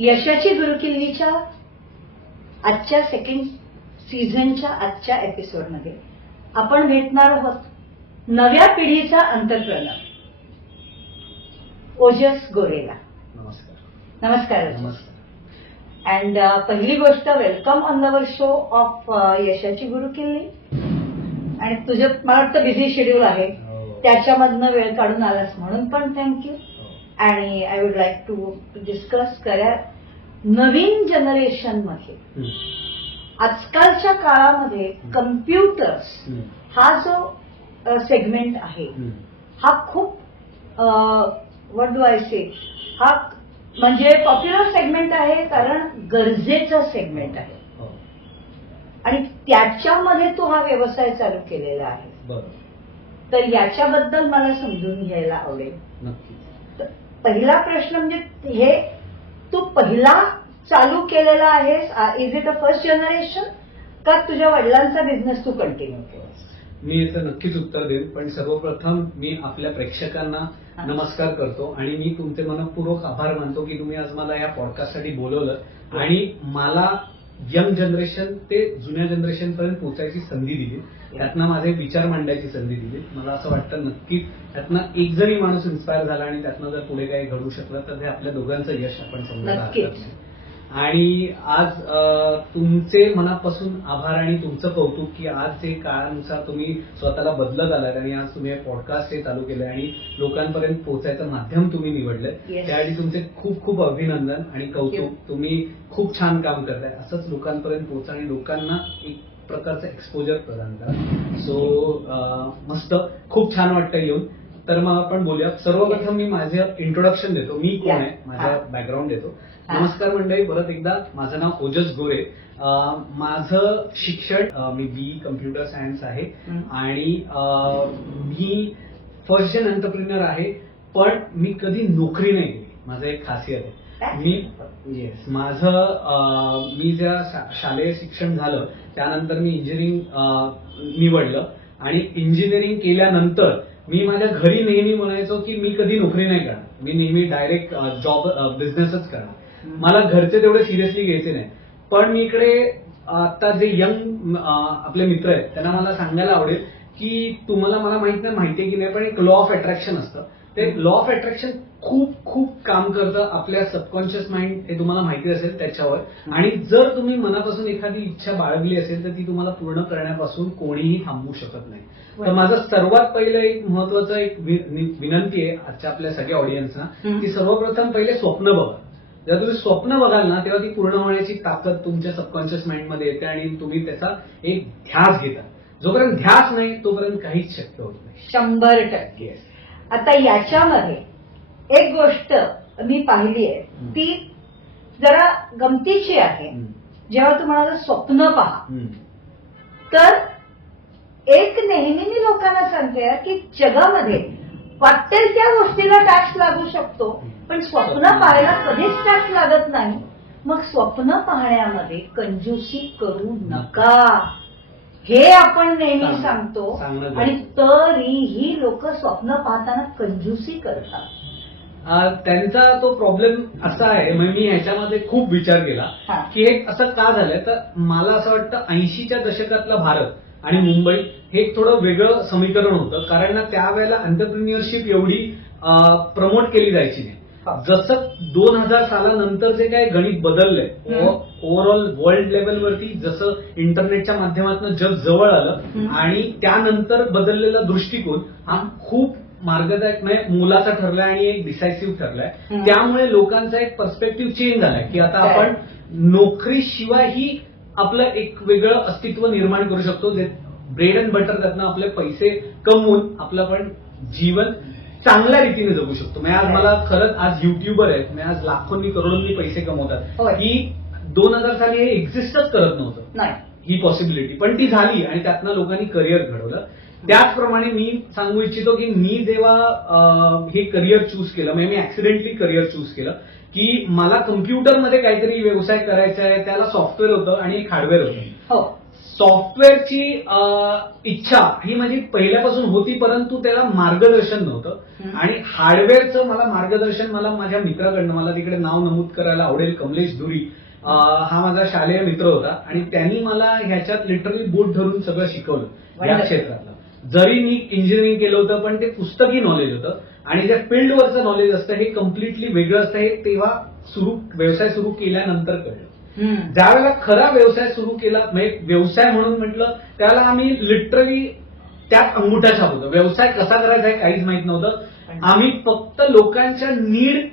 यशाची गुरुकिल्लीच्या आजच्या सेकंड सीझनच्या आजच्या एपिसोडमध्ये आपण भेटणार आहोत नव्या पिढीचा अंतरप्रेनर ओजस गोरेला. नमस्कार. नमस्कार. नमस्कार. अँड पहिली गोष्ट, welcome on our show off यशाची गुरुकिल्ली. आणि तुझं मला वाटतं बिझी शेड्यूल आहे, त्याच्यामधनं वेळ काढून आलास म्हणून पण थँक्यू. आणि I would like to discuss करूया नवीन जनरेशन मध्ये आजकालच्या काळामध्ये कम्प्युटर्स हा जो सेगमेंट आहे हा खूप व्हॉट डू आय से, हा म्हणजे पॉप्युलर सेगमेंट आहे, कारण गरजेचा सेगमेंट आहे. आणि त्याच्यामध्ये तो हा व्यवसाय चालू केलेला आहे. तर याच्याबद्दल मला समजून घ्यायला आवडेल. नक्की. पहिला प्रश्न म्हणजे हे तू पहिला चालू केलेला आहेस, is it a first generation का तुझ्या वडिलांचा बिझनेस तू कंटिन्यू केलास? मी याचं नक्कीच उत्तर देईन, पण सर्वप्रथम मी आपल्या प्रेक्षकांना नमस्कार करतो आणि मी तुमचे मनपूर्वक आभार मानतो की तुम्ही आज मला या पॉडकास्टसाठी बोलवलं आणि मला यंग जनरेशन ते जुन्या जनरेशन पर्यंत पोहोचायची संधी दिली, त्यातनं माझे विचार मांडायची संधी दिली. मला असं वाटतं नक्कीच त्यातनं एक जरी माणूस इन्स्पायर झाला आणि त्यातनं जर पुढे काही घडू शकलं तर ते आपल्या दोघांचं यश आपण समजायला. आणि आज तुमचे मनापासून आभार आणि तुमचं कौतुक की आज जे काळानुसार तुम्ही स्वतःला बदलत आलात आणि आज तुम्ही पॉडकास्ट हे चालू केलंय आणि लोकांपर्यंत पोहोचायचं माध्यम तुम्ही निवडलंय, त्यासाठी तुमचे खूप खूप अभिनंदन आणि कौतुक. तुम्ही खूप छान काम करताय. असंच लोकांपर्यंत पोहोचा आणि लोकांना एक प्रकारचं एक्सपोजर प्रदान करा. सो मस्त, खूप छान वाटतं येऊन. तर मग आपण बोलूया. सर्वप्रथम मी माझं इंट्रोडक्शन देतो, मी कोण आहे, माझा बॅकग्राऊंड देतो. नमस्कार मंडळी, परत एकदा माझं नाव ओजस गोरे. माझं शिक्षण मी BE कम्प्युटर सायन्स आहे आणि मी फर्स्ट जन एंटरप्रेन्युअर आहे, पण मी कधी नोकरी नाही केली. माझं एक खासियत आहे. मी ज्या शालेय शिक्षण झालं त्यानंतर मी इंजिनिअरिंग निवडलं आणि इंजिनिअरिंग केल्यानंतर मी माझ्या घरी नेहमी म्हणायचो की मी कधी नोकरी नाही करणार, मी नेहमी डायरेक्ट जॉब बिझनेसच करणार. मला घरचे तेवढे सिरियसली घ्यायचे नाही. पण मी इकडे आता जे यंग आपले मित्र आहेत त्यांना मला सांगायला आवडेल की तुम्हाला, मला माहितीये की नाही, पण एक लॉ ऑफ अट्रॅक्शन असतं. ते लॉ ऑफ अट्रॅक्शन खूप खूप काम करतं आपल्या सबकॉन्शियस माइंड, हे तुम्हाला माहिती असेल त्याच्यावर. आणि जर तुम्ही मनापासून एखादी इच्छा बाळगली असेल तर ती तुम्हाला पूर्ण करण्यापासून कोणीही थांबवू शकत नाही. तर माझं सर्वात पहिलं एक महत्वाचं एक विनंती आहे आजच्या आपल्या सगळ्या ऑडियन्सना की सर्वप्रथम पहिले स्वप्न बघा. जेव्हा तुम्ही स्वप्न बघाल ना तेव्हा ती पूर्ण होण्याची ताकद तुमच्या सबकॉन्शियस माइंडमध्ये येते आणि तुम्ही त्याचा एक ध्यास घेता. जोपर्यंत ध्यास नाही तोपर्यंत काहीच शक्य होत नाही. 100%. आता याच्यामध्ये एक गोष्ट मी पाहिली आहे, ती जरा गमतीची आहे. जेव्हा तुम्हाला स्वप्न पहा, तर एक नेहमी मी लोकांना सांगते की जगामध्ये वाटेल त्या गोष्टीला टॅक्स लागू शकतो, पण स्वप्न पाहायला कधीच टॅक्स लागत नाही. मग स्वप्न पाहण्यामध्ये कंजूसी करू नका, हे आपण नेहमी सांगतो. आणि तरीही लोक स्वप्न पाहताना कंजूसी करतात. त्यांचा तो प्रॉब्लेम असा आहे. मी ह्याच्यामध्ये खूप विचार केला की हे असं का झालंय. तर मला असं वाटतं 80च्या दशकातला भारत आणि मुंबई हे एक थोडं वेगळं समीकरण होतं, कारण ना त्यावेळेला एंटरप्रिन्युअरशिप एवढी प्रमोट केली जायची नाही. जसं 2000 सालानंतर जे काही गणित बदललंय ओव्हरऑल वर्ल्ड लेवलवरती, जसं इंटरनेटच्या माध्यमातून जग जवळ आलं आणि त्यानंतर बदललेला दृष्टिकोन हा खूप मार्गदायक, म्हणजे मोलाचा ठरलाय आणि एक डिसायसिव्ह ठरलाय. त्यामुळे लोकांचा एक पर्स्पेक्टिव्ह चेंज झालाय की आता आपण नोकरीशिवायही आपलं एक वेगळं अस्तित्व निर्माण करू शकतो, जे ब्रेड अँड बटर, त्यातनं आपले पैसे कमवून आपलं पण जीवन चांगल्या रीतीने जगू शकतो. म्हणजे आज मला खरंच आज युट्यूबर आहेत, म्हणजे आज लाखोंनी करोडोंनी पैसे कमवतात, ही 2000 साली हे एक्झिस्टच करत नव्हतं ही पॉसिबिलिटी, पण ती झाली आणि त्यातनं लोकांनी करिअर घडवलं. त्याचप्रमाणे मी सांगू इच्छितो की मी जेव्हा हे करिअर चूज केलं, म्हणजे मी ऍक्सिडेंटली करिअर चूज केलं की मला कम्प्युटरमध्ये काहीतरी व्यवसाय करायचा आहे. त्याला सॉफ्टवेअर होतं आणि एक हार्डवेअर होतं. सॉफ्टवेअरची इच्छा ही माझी पहिल्यापासून होती, परंतु त्याला मार्गदर्शन नव्हतं. आणि हार्डवेअरचं मला मार्गदर्शन माझ्या मित्राकडनं, मला तिकडे नाव नमूद करायला आवडेल, कमलेश धुरी हा माझा शालेय मित्र होता आणि त्यांनी मला ह्याच्यात लिटरली बोट धरून सगळं शिकवलं या क्षेत्रातलं. जरी मी इंजिनिअरिंग केलं होतं पण ते पुस्तकी नॉलेज होतं आणि ज्या फील्डवरचं नॉलेज असतं हे कम्प्लिटली वेगळं असतं. हे तेव्हा व्यवसाय सुरू केल्यानंतर कळलं. ज्यावेळेला खरा व्यवसाय सुरू केला, म्हणजे व्यवसाय म्हणून म्हटलं, त्यावेळेला आम्ही लिटरली त्यात अंगुठा छाप होतो. व्यवसाय कसा करायचा हे काहीच माहित नव्हतं. आम्ही फक्त लोकांच्या नीड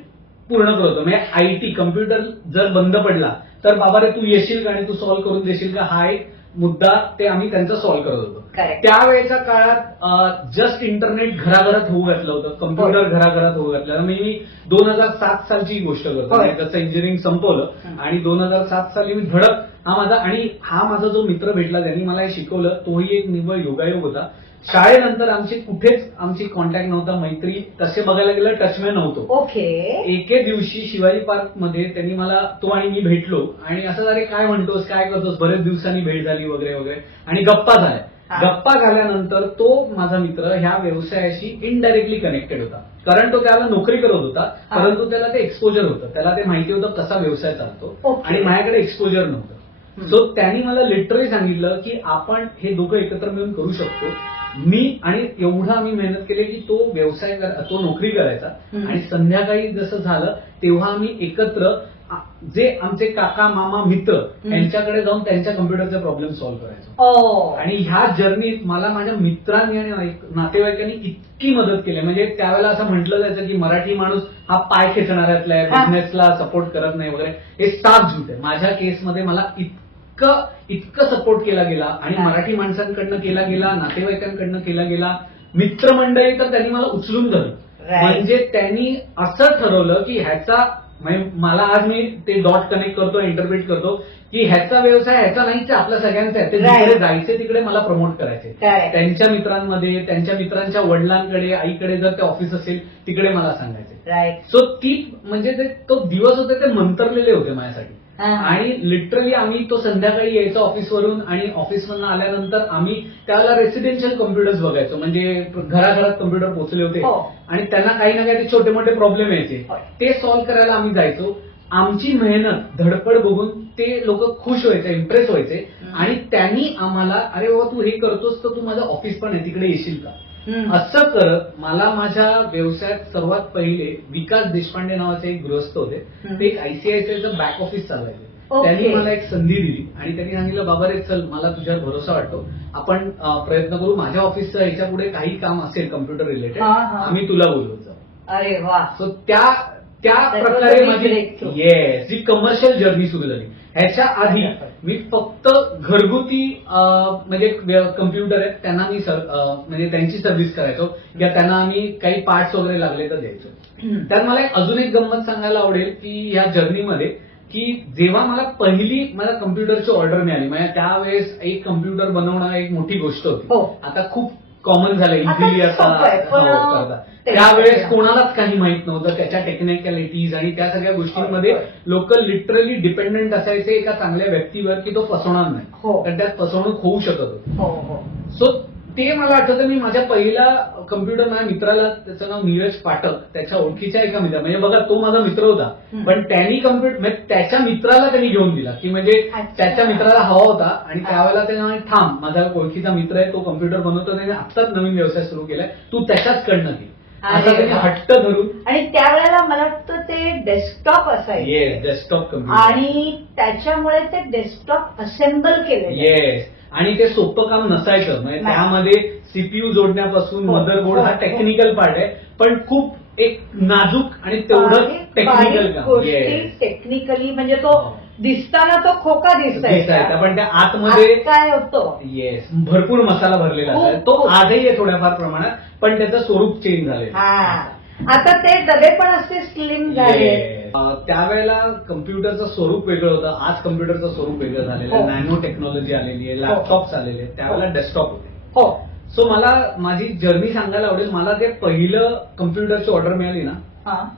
पूर्ण करतो. म्हणजे आयटी कम्प्युटर जर बंद पडला तर बाबा रे तू येशील का आणि तू सॉल्व्ह करून देशील का, हा एक मुद्दा ते आम्ही त्यांचा सॉल्व्ह करत होतो. त्यावेळेच्या काळात जस्ट इंटरनेट घराघरात होऊ घातलं होतं, कम्प्युटर घराघरात होऊ घातलं. मी 2007 सालची गोष्ट करतो. जसं इंजिनिअरिंग संपवलं आणि 2007 साली मी धडक हा माझा जो मित्र भेटला ज्यांनी मला हे शिकवलं, तोही एक निव्वळ योगायोग होता. शाळेनंतर आमची कॉन्टॅक्ट नव्हता, मैत्री तसे बघायला गेलं टचमॅन नव्हतो. ओके. एके दिवशी शिवाजी पार्क मध्ये त्यांनी मला, तो आणि मी भेटलो आणि असं अरे काय म्हणतोस, काय करतोस, बरेच दिवसांनी भेट झाली वगैरे वगैरे आणि गप्पा झाल्या. गप्पा झाल्यानंतर तो माझा मित्र ह्या व्यवसायाशी इनडायरेक्टली कनेक्टेड होता, कारण तो त्याला नोकरी करत होता, परंतु त्याला ते एक्सपोजर होतं, त्याला ते माहिती होतं कसा व्यवसाय चालतो आणि माझ्याकडे एक्सपोजर नव्हतं. सो त्यांनी मला लिटरली सांगितलं की आपण हे दोघं एकत्र मिळून करू शकतो. मी आणि एवढं आम्ही मेहनत केली की तो नोकरी करायचा आणि संध्याकाळी जसं झालं तेव्हा आम्ही एकत्र जे आमचे काका मामा मित्र यांच्याकडे जाऊन त्यांच्या कम्प्युटरचे प्रॉब्लेम सॉल्व्ह करायचो. आणि ह्या जर्नीत मला माझ्या मित्रांनी आणि नातेवाईकांनी इतकी मदत केली. म्हणजे त्यावेळेला असं म्हटलं जायचं की मराठी माणूस हा पाय खेचणाऱ्यातला आहे, बिझनेसला सपोर्ट करत नाही वगैरे. हे साफ झूट आहे. माझ्या केसमध्ये मला इतकं सपोर्ट केला गेला आणि मराठी माणसांकडनं केला गेला, नातेवाईकांकडनं केला गेला, मित्रमंडळी तर त्यांनी मला उचलून धरलं. म्हणजे त्यांनी असं ठरवलं की मला आज मी ते डॉट कनेक्ट करतो, इंटरप्रिट करतो की ह्याचा व्यवसाय ह्याचा नाहीच, आपल्या सगळ्यांचा आहे. ते जिकडे जायचे तिकडे मला प्रमोट करायचे. त्यांच्या मित्रांमध्ये, त्यांच्या मित्रांच्या वडिलांकडे, आईकडे जर ते ऑफिस असेल तिकडे मला सांगायचे. सो म्हणजे तो दिवस होते ते मंतरलेले होते माझ्यासाठी. आणि लिटरली आम्ही तो संध्याकाळी यायचो ऑफिसवरून आणि ऑफिसमधून आल्यानंतर आम्ही त्याला रेसिडेन्शियल कम्प्युटर्स बघायचो. म्हणजे घराघरात कम्प्युटर पोहोचले होते आणि त्यांना काही ना काही छोटे मोठे प्रॉब्लेम यायचे, ते सॉल्व्ह करायला आम्ही जायचो. आमची मेहनत धडपड बघून ते लोक खुश व्हायचे, इम्प्रेस व्हायचे आणि त्यांनी आम्हाला, अरे बाबा तू हे करतोस तर तू माझं ऑफिस पण आहे तिकडे येशील का, असं करत मला माझ्या व्यवसायात सर्वात पहिले विकास देशपांडे नावाचे एक गृहस्थ होते. ते एक आयसीआयसीआयचं बॅक ऑफिस चालवायचे. त्यांनी मला एक संधी दिली आणि त्यांनी सांगितलं बाबा रे चल, मला तुझ्यावर भरोसा वाटतो, आपण प्रयत्न करू, माझ्या ऑफिसचं ह्याच्या पुढे काही काम असेल कम्प्युटर रिलेटेड आम्ही तुला बोलवत जाऊ. अरे वा. सो त्या प्रकारे माझी जी कमर्शियल जर्नी सुरू झाली. ह्याच्या आधी मी फक्त घरगुती म्हणजे कम्प्युटर आहेत त्यांना मी म्हणजे त्यांची सर्व्हिस करायचो किंवा त्यांना आम्ही काही पार्ट्स वगैरे लागले तर द्यायचो. तर मला अजून एक गंमत सांगायला आवडेल की ह्या जर्नीमध्ये की जेव्हा मला कम्प्युटरची ऑर्डर मिळाली, म्हणजे त्यावेळेस एक कम्प्युटर बनवणं एक मोठी गोष्ट होती. आता खूप कॉमन झालं, इझिली आता. त्यावेळेस कोणालाच काही माहित नव्हतं, त्याच्या टेक्निकॅलिटीज आणि त्या सगळ्या गोष्टींमध्ये लोक लिटरली डिपेंडंट असायचे एका चांगल्या व्यक्तीवर की तो फसवणार नाही, तर त्यात फसवणूक होऊ शकत होती. सो ते मला आठवतं, मी माझ्या पहिला कम्प्युटर माझ्या मित्राला, त्याचं नाव नीरज पाठक, त्याच्या ओळखीच्या एका मित्र, म्हणजे बघा तो माझा मित्र होता पण त्यांनी कम्प्युटर त्याच्या मित्राला त्यांनी घेऊन दिला की म्हणजे त्याच्या मित्राला हवा होता आणि त्यावेळेला त्याने थांब, माझा ओळखीचा मित्र आहे तो कम्प्युटर बनवतो, त्याने आत्ताच नवीन व्यवसाय सुरू केलाय, तू त्याच्याचकडनं घे, असं त्यांनी हट्ट धरून. आणि त्यावेळेला मला वाटतं ते डेस्कटॉप असायचे, डेस्कटॉप कम्प्युटर, आणि त्याच्यामुळे ते डेस्कटॉप असेंबल केले आणि ते सोपं काम नसायचं. म्हणजे त्यामध्ये सीपीयू जोडण्यापासून मदरबोर्ड हा टेक्निकल पार्ट आहे, पण खूप एक नाजूक आणि तेवढं टेक्निकल काम. टेक्निकली म्हणजे तो दिसताना तो खोका दिसायचा पण त्या आतमध्ये काय होतं, भरपूर मसाला भरलेला असायचा. तो आजही आहे थोड्याफार प्रमाणात, पण त्याचं स्वरूप चेंज झालेलं. आता ते डबे पण असे स्लिम झाले. त्यावेळेला कम्प्युटरचं स्वरूप वेगळं होतं, आज कम्प्युटरचं स्वरूप वेगळं झालेलं आहे. नॅनो टेक्नॉलॉजी आलेली आहे, लॅपटॉप्स आलेले आहेत, त्यावेळेला डेस्कटॉप होते. सो मला माझी जर्नी सांगायला आवडेल. मला ते पहिलं कम्प्युटरची ऑर्डर मिळाली ना,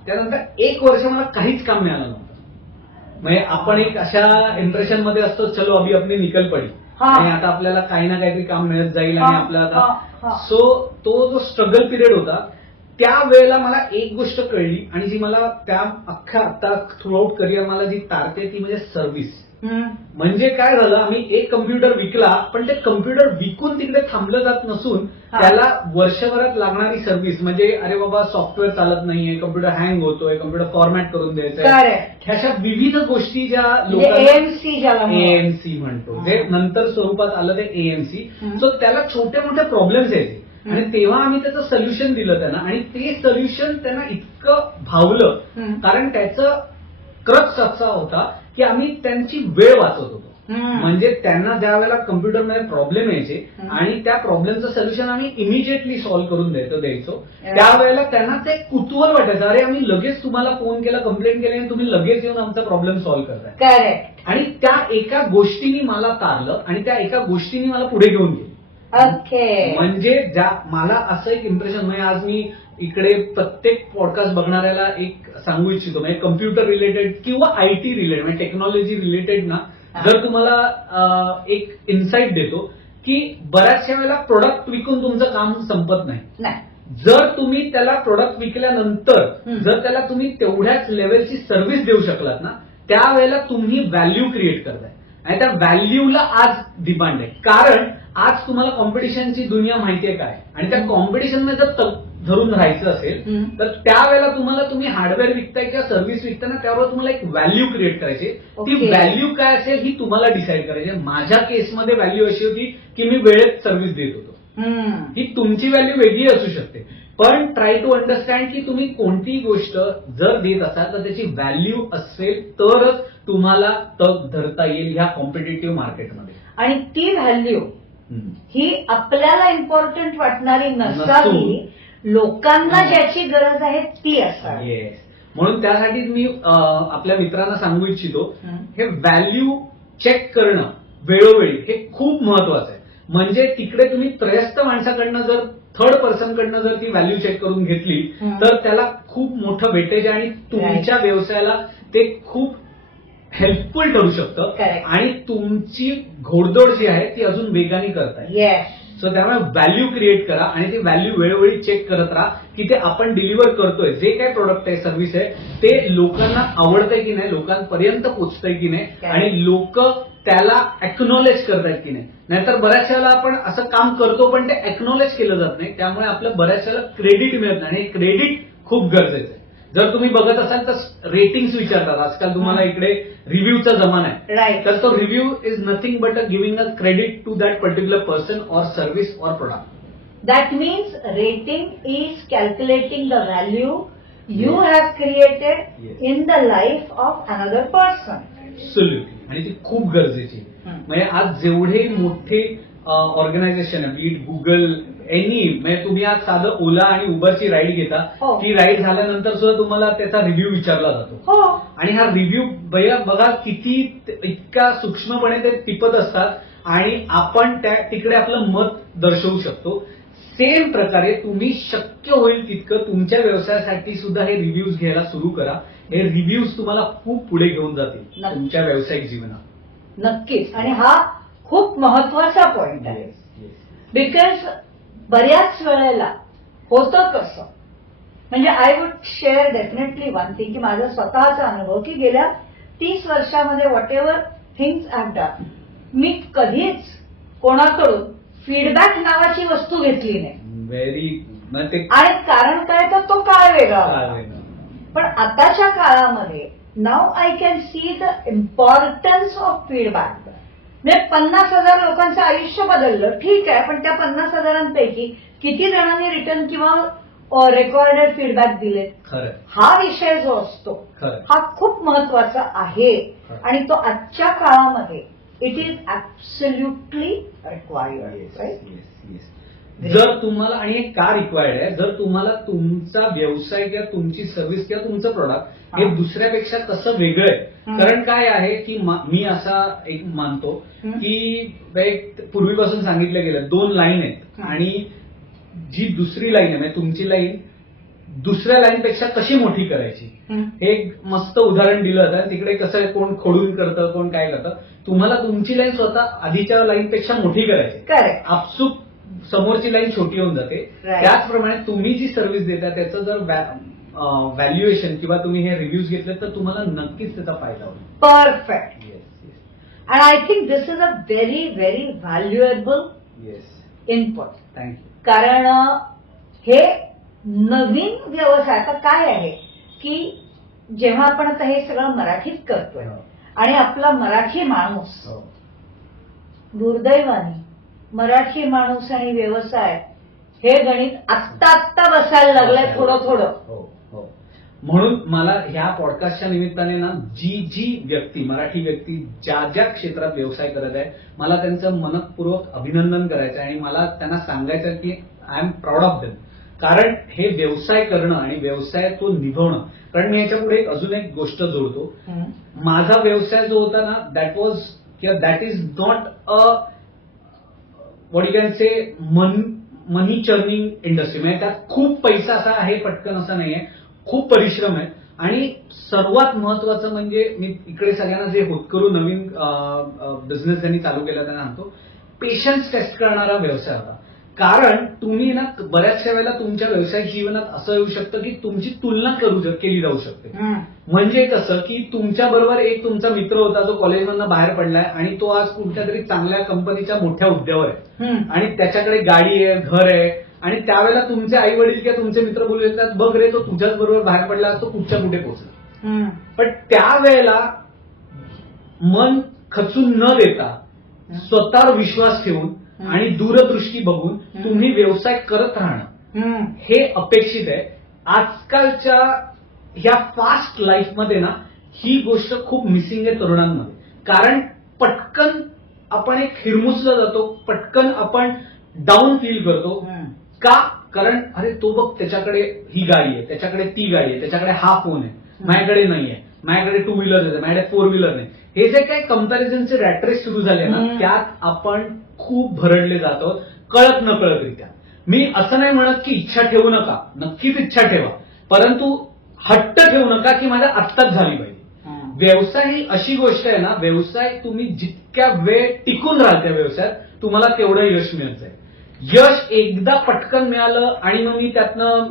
त्यानंतर 1 वर्ष मला काहीच काम मिळालं नव्हतं. म्हणजे आपण एक अशा इम्प्रेशन मध्ये असतो, चलो अभी अपनी निकल पडी, हा. आणि आता आपल्याला काही ना काहीतरी काम मिळत जाईल आणि हा, आपल्याला हा, आता हा. सो तो जो स्ट्रगल पिरियड होता त्यावेळेला मला एक गोष्ट कळली आणि जी मला त्या अख्ख्या आता थ्रूआउट करिअर मला जी तारते ती म्हणजे सर्व्हिस. म्हणजे काय झालं, आम्ही एक कम्प्युटर विकला पण ते कम्प्युटर विकून तिकडे थांबलं जात नसून हा. त्याला वर्षभरात लागणारी सर्व्हिस म्हणजे अरे बाबा सॉफ्टवेअर चालत नाहीये, कम्प्युटर हँग होतोय, कम्प्युटर फॉर्मॅट करून द्यायचंय, करेक्ट. ह्याच्या विविध गोष्टी ज्या म्हणजे लोकांना एएमसी ज्याला म्हणू. एएमसी म्हणतो, जे नंतर स्वरूपात आलं ते एएमसी. हम्म. सो त्याला छोटे मोठे प्रॉब्लेम्स यायचे आणि तेव्हा आम्ही त्याचं सोल्युशन दिलं त्यांना आणि ते सोल्युशन त्यांना इतकं भावलं कारण त्याचं क्रक्स असा होता की आम्ही त्यांची वेळ वाचवत होतो. म्हणजे त्यांना ज्या वेळेला कम्प्युटरमध्ये प्रॉब्लेम यायचे आणि त्या प्रॉब्लेमचं सोल्युशन आम्ही इमिजिएटली सॉल्व्ह करून द्यायचो त्यावेळेला त्यांना ते कुतूहल वाटायचं, अरे आम्ही लगेच तुम्हाला फोन केला, कंप्लेंट केली आणि तुम्ही लगेच येऊन आमचा प्रॉब्लेम सॉल्व्ह करताय. करेक्ट. आणि त्या एका गोष्टीने मला तारलं आणि त्या एका गोष्टीने मला पुढे घेऊन गेली. ओके. म्हणजे मला असं एक इम्प्रेशन, म्हणजे आज मी इकडे प्रत्येक पॉडकास्ट बघणाऱ्याला एक सांगू इच्छितो, म्हणजे कम्प्युटर रिलेटेड किंवा आयटी रिलेटेड म्हणजे टेक्नॉलॉजी रिलेटेड ना, जर तुम्हाला एक इन्साइट देतो की बऱ्याचशा वेळेला प्रोडक्ट विकून तुमचं काम संपत नाही. जर तुम्ही त्याला प्रोडक्ट विकल्यानंतर जर त्याला तुम्ही तेवढ्याच लेवलची सर्व्हिस देऊ शकलात ना, त्यावेळेला तुम्ही व्हॅल्यू क्रिएट करताय आणि त्या व्हॅल्यूला आज डिमांड आहे. कारण आज तुम्हाला कॉम्पिटिशनची दुनिया माहितीये काय आणि त्या कॉम्पिटिशनमध्ये जर धरून राहायचं असेल तर त्यावेळेला तुम्ही हार्डवेअर विकताय किंवा सर्व्हिस विकताय ना, त्यावर तुम्हाला एक व्हॅल्यू क्रिएट करायची. ती व्हॅल्यू काय असेल ही तुम्हाला डिसाईड करायची. माझ्या केसमध्ये व्हॅल्यू अशी होती की मी वेळेत सर्व्हिस देत होतो. ही तुमची व्हॅल्यू वेगळी असू शकते पण ट्राय टू अंडरस्टँड की तुम्ही कोणतीही गोष्ट जर देत असाल तर त्याची व्हॅल्यू असेल तरच तुम्हाला तग धरता येईल ह्या कॉम्पिटेटिव्ह मार्केटमध्ये. आणि ती व्हॅल्यू ही आपल्याला इम्पॉर्टंट वाटणारी नसावी, लोकांना ज्याची गरज आहे ती असावी. येस. म्हणून त्यासाठी मी आपल्या मित्रांना सांगू इच्छितो, हे व्हॅल्यू चेक करणं वेळोवेळी हे खूप महत्वाचं आहे. म्हणजे तिकडे तुम्ही त्रयस्थ माणसाकडनं जर थर्ड पर्सनकडनं जर ती व्हॅल्यू चेक करून घेतली तर त्याला खूप मोठं वेटेज आणि तुमच्या व्यवसायाला ते खूप हेल्पफुल ठरू शकतं आणि तुमची घोडदौड जी आहे ती अजून वेगाने करताय. येस. सो त्यामुळे व्हॅल्यू क्रिएट करा आणि ती व्हॅल्यू वेळोवेळी चेक करत राहा की ते आपण डिलिव्हर करतोय, जे काही प्रोडक्ट आहे, सर्व्हिस आहे, ते लोकांना आवडतंय की नाही, लोकांपर्यंत पोहोचतंय की नाही आणि लोक त्याला अॅक्नॉलेज करतायत की नाही. नाहीतर बऱ्याच वेळेला आपण असं काम करतो पण ते अॅक्नॉलेज केलं जात नाही, त्यामुळे आपलं बऱ्याच वेळेला क्रेडिट मिळत नाही आणि क्रेडिट खूप गरजेचं आहे. जर तुम्ही बघत असाल तर रेटिंग्स विचारतात आजकाल, तुम्हाला इकडे रिव्ह्यूचा जमाना आहे, तर तो review is nothing but giving a credit to that particular person or service or product. That means rating is calculating the value you have created in the life of another person. Absolutely. आणि ती खूप गरजेची. म्हणजे आज जेवढे मोठे organisation आहे, bit Google any, म्हणजे तुम्ही आज साधं ओला आणि उबरची राईड घेता, ती राईड झाल्यानंतर सुद्धा तुम्हाला त्याचा रिव्ह्यू विचारला जातो आणि हा रिव्ह्यू बघा किती इतका सूक्ष्मपणे ते टिपत असतात आणि आपण तिकडे आपलं मत दर्शवू शकतो. सेम प्रकारे तुम्ही शक्य होईल तितकं तुमच्या व्यवसायासाठी सुद्धा हे रिव्ह्यूज घ्यायला सुरू करा. हे रिव्ह्यूज तुम्हाला खूप पुढे घेऊन जातील तुमच्या व्यावसायिक जीवनात. नक्कीच. आणि हा खूप महत्वाचा पॉइंट आहे. बिकॉज बऱ्याच वेळेला होतं कसं, म्हणजे I would share definitely one thing की माझा स्वतःचा अनुभव की गेल्या 30 वर्षामध्ये whatever things I have done, मी कधीच कोणाकडून फीडबॅक नावाची वस्तू घेतली नाही. आणि कारण काय तर तो काळ वेगळा. पण आताच्या काळामध्ये now I can see the importance of feedback. म्हणजे 50,000 लोकांचं आयुष्य बदललं, ठीक आहे, पण त्या 50,000 किती जणांनी रिटर्न किंवा रेकॉर्डेड फीडबॅक दिले, हा विषय जो असतो हा खूप महत्वाचा आहे आणि तो आजच्या काळामध्ये इट इज ऍब्सोल्युटली रिक्वायर्ड. जर तुम्हाला, आणि हे का रिक्वायर्ड आहे, जर तुम्हाला तुमचा व्यवसाय किंवा तुमची सर्व्हिस किंवा तुमचं प्रोडक्ट हे दुसऱ्यापेक्षा कसं वेगळं आहे. कारण काय आहे की मी असा एक मानतो की पूर्वीपासून सांगितलं गेलं 2 लाईन आहेत आणि जी दुसरी लाईन आहे म्हणजे तुमची लाईन दुसऱ्या लाईनपेक्षा कशी मोठी करायची हे एक मस्त उदाहरण दिलं होतं. आणि तिकडे कसं आहे, कोण खोडून करतं, कोण काय करतं. तुम्हाला तुमची लाईन स्वतः आधीच्या लाईनपेक्षा मोठी करायची. करेक्ट. आपसूक समोरची लाईन छोटी होऊन जाते. Right. त्याचप्रमाणे तुम्ही जी सर्व्हिस देता त्याचं जर व्हॅल्युएशन किंवा तुम्ही हे रिव्ह्यूज घेतले तर तुम्हाला नक्कीच त्याचा फायदा होईल. Perfect. Yes and I think this is a very very valuable yes input. Thank you. कारण हे नवीन व्यवसाय आता काय आहे की जेव्हा आपण आता हे सगळं मराठीत करतोय आणि आपला मराठी माणूस, दुर्दैवाने मराठी माणूस आणि व्यवसाय हे गणित आत्ता आत्ता बसायला लागलंय थोडं थोडं. म्हणून मला ह्या पॉडकास्टच्या निमित्ताने ना जी व्यक्ती, मराठी व्यक्ती ज्या ज्या क्षेत्रात व्यवसाय करत आहे, मला त्यांचं मनपूर्वक अभिनंदन करायचं आहे आणि मला त्यांना सांगायचं की I am proud of them. कारण हे व्यवसाय करणं आणि व्यवसाय तो निभवणं. कारण मी याच्यापुढे अजून एक गोष्ट जोडतो. माझा व्यवसाय जो होता ना, that is not a what you can say money churning industry. म्हणजे त्यात खूप पैसा असा आहे पटकन असं नाहीये, खूप परिश्रम आहे. आणि सर्वात महत्वाचं म्हणजे मी इकडे सगळ्यांना जे होतकरू नवीन बिझनेस ज्यांनी चालू केला त्यांना सांगतो, पेशन्स टेस्ट करणारा व्यवसाय होता. कारण तुम्ही ना बऱ्याचशा वेळेला तुमच्या व्यावसायिक जीवनात असं येऊ शकतं की तुमची तुलना केली जाऊ शकते. म्हणजे कसं की तुमच्या बरोबर एक तुमचा मित्र होता जो कॉलेजमधनं बाहेर पडलाय आणि तो आज कुठल्या तरी चांगल्या कंपनीच्या मोठ्या हुद्द्यावर आहे आणि त्याच्याकडे गाडी आहे, घर आहे. आणि त्यावेळेला तुमचे आई वडील किंवा तुमचे मित्र बोलू शकतात, बघ रे तो तुझ्याच बरोबर बाहेर पडला, तो कुठच्या कुठे पोहोचला. पण त्यावेळेला मन खचून न देता स्वतःवर विश्वास ठेवून आणि दूरदृष्टी बघून तुम्ही व्यवसाय करत राहणं हे अपेक्षित आहे. आजकालच्या ह्या फास्ट लाईफमध्ये ना ही गोष्ट खूप मिसिंग आहे तरुणांमध्ये. कारण पटकन आपण एक हिरमुसला जातो, पटकन आपण डाऊन फील करतो. का? कारण अरे तो बघ त्याच्याकडे ही गाडी आहे, त्याच्याकडे ती गाडी आहे, त्याच्याकडे हा फोन आहे, माझ्याकडे नाहीये, माझ्याकडे 2 व्हीलर आहे, माझ्याकडे 4 व्हीलर नाही. हे जे काही कम्पॅरिझनचे रॅटरेस सुरू झाले ना, त्यात आपण खूप भरडले जातो कळत न कळतरित्या. मी असं नाही म्हणत की इच्छा ठेवू नका, नक्कीच इच्छा ठेवा, परंतु हट्ट ठेवू नका की माझ्या आत्ताच झाली पाहिजे. व्यवसाय ही अशी गोष्ट आहे ना, व्यवसाय तुम्ही जितक्या वेळ टिकून राहाल त्या व्यवसायात तुम्हाला तेवढं यश मिळत जाईल. यश एकदा पटकन मिळालं आणि मग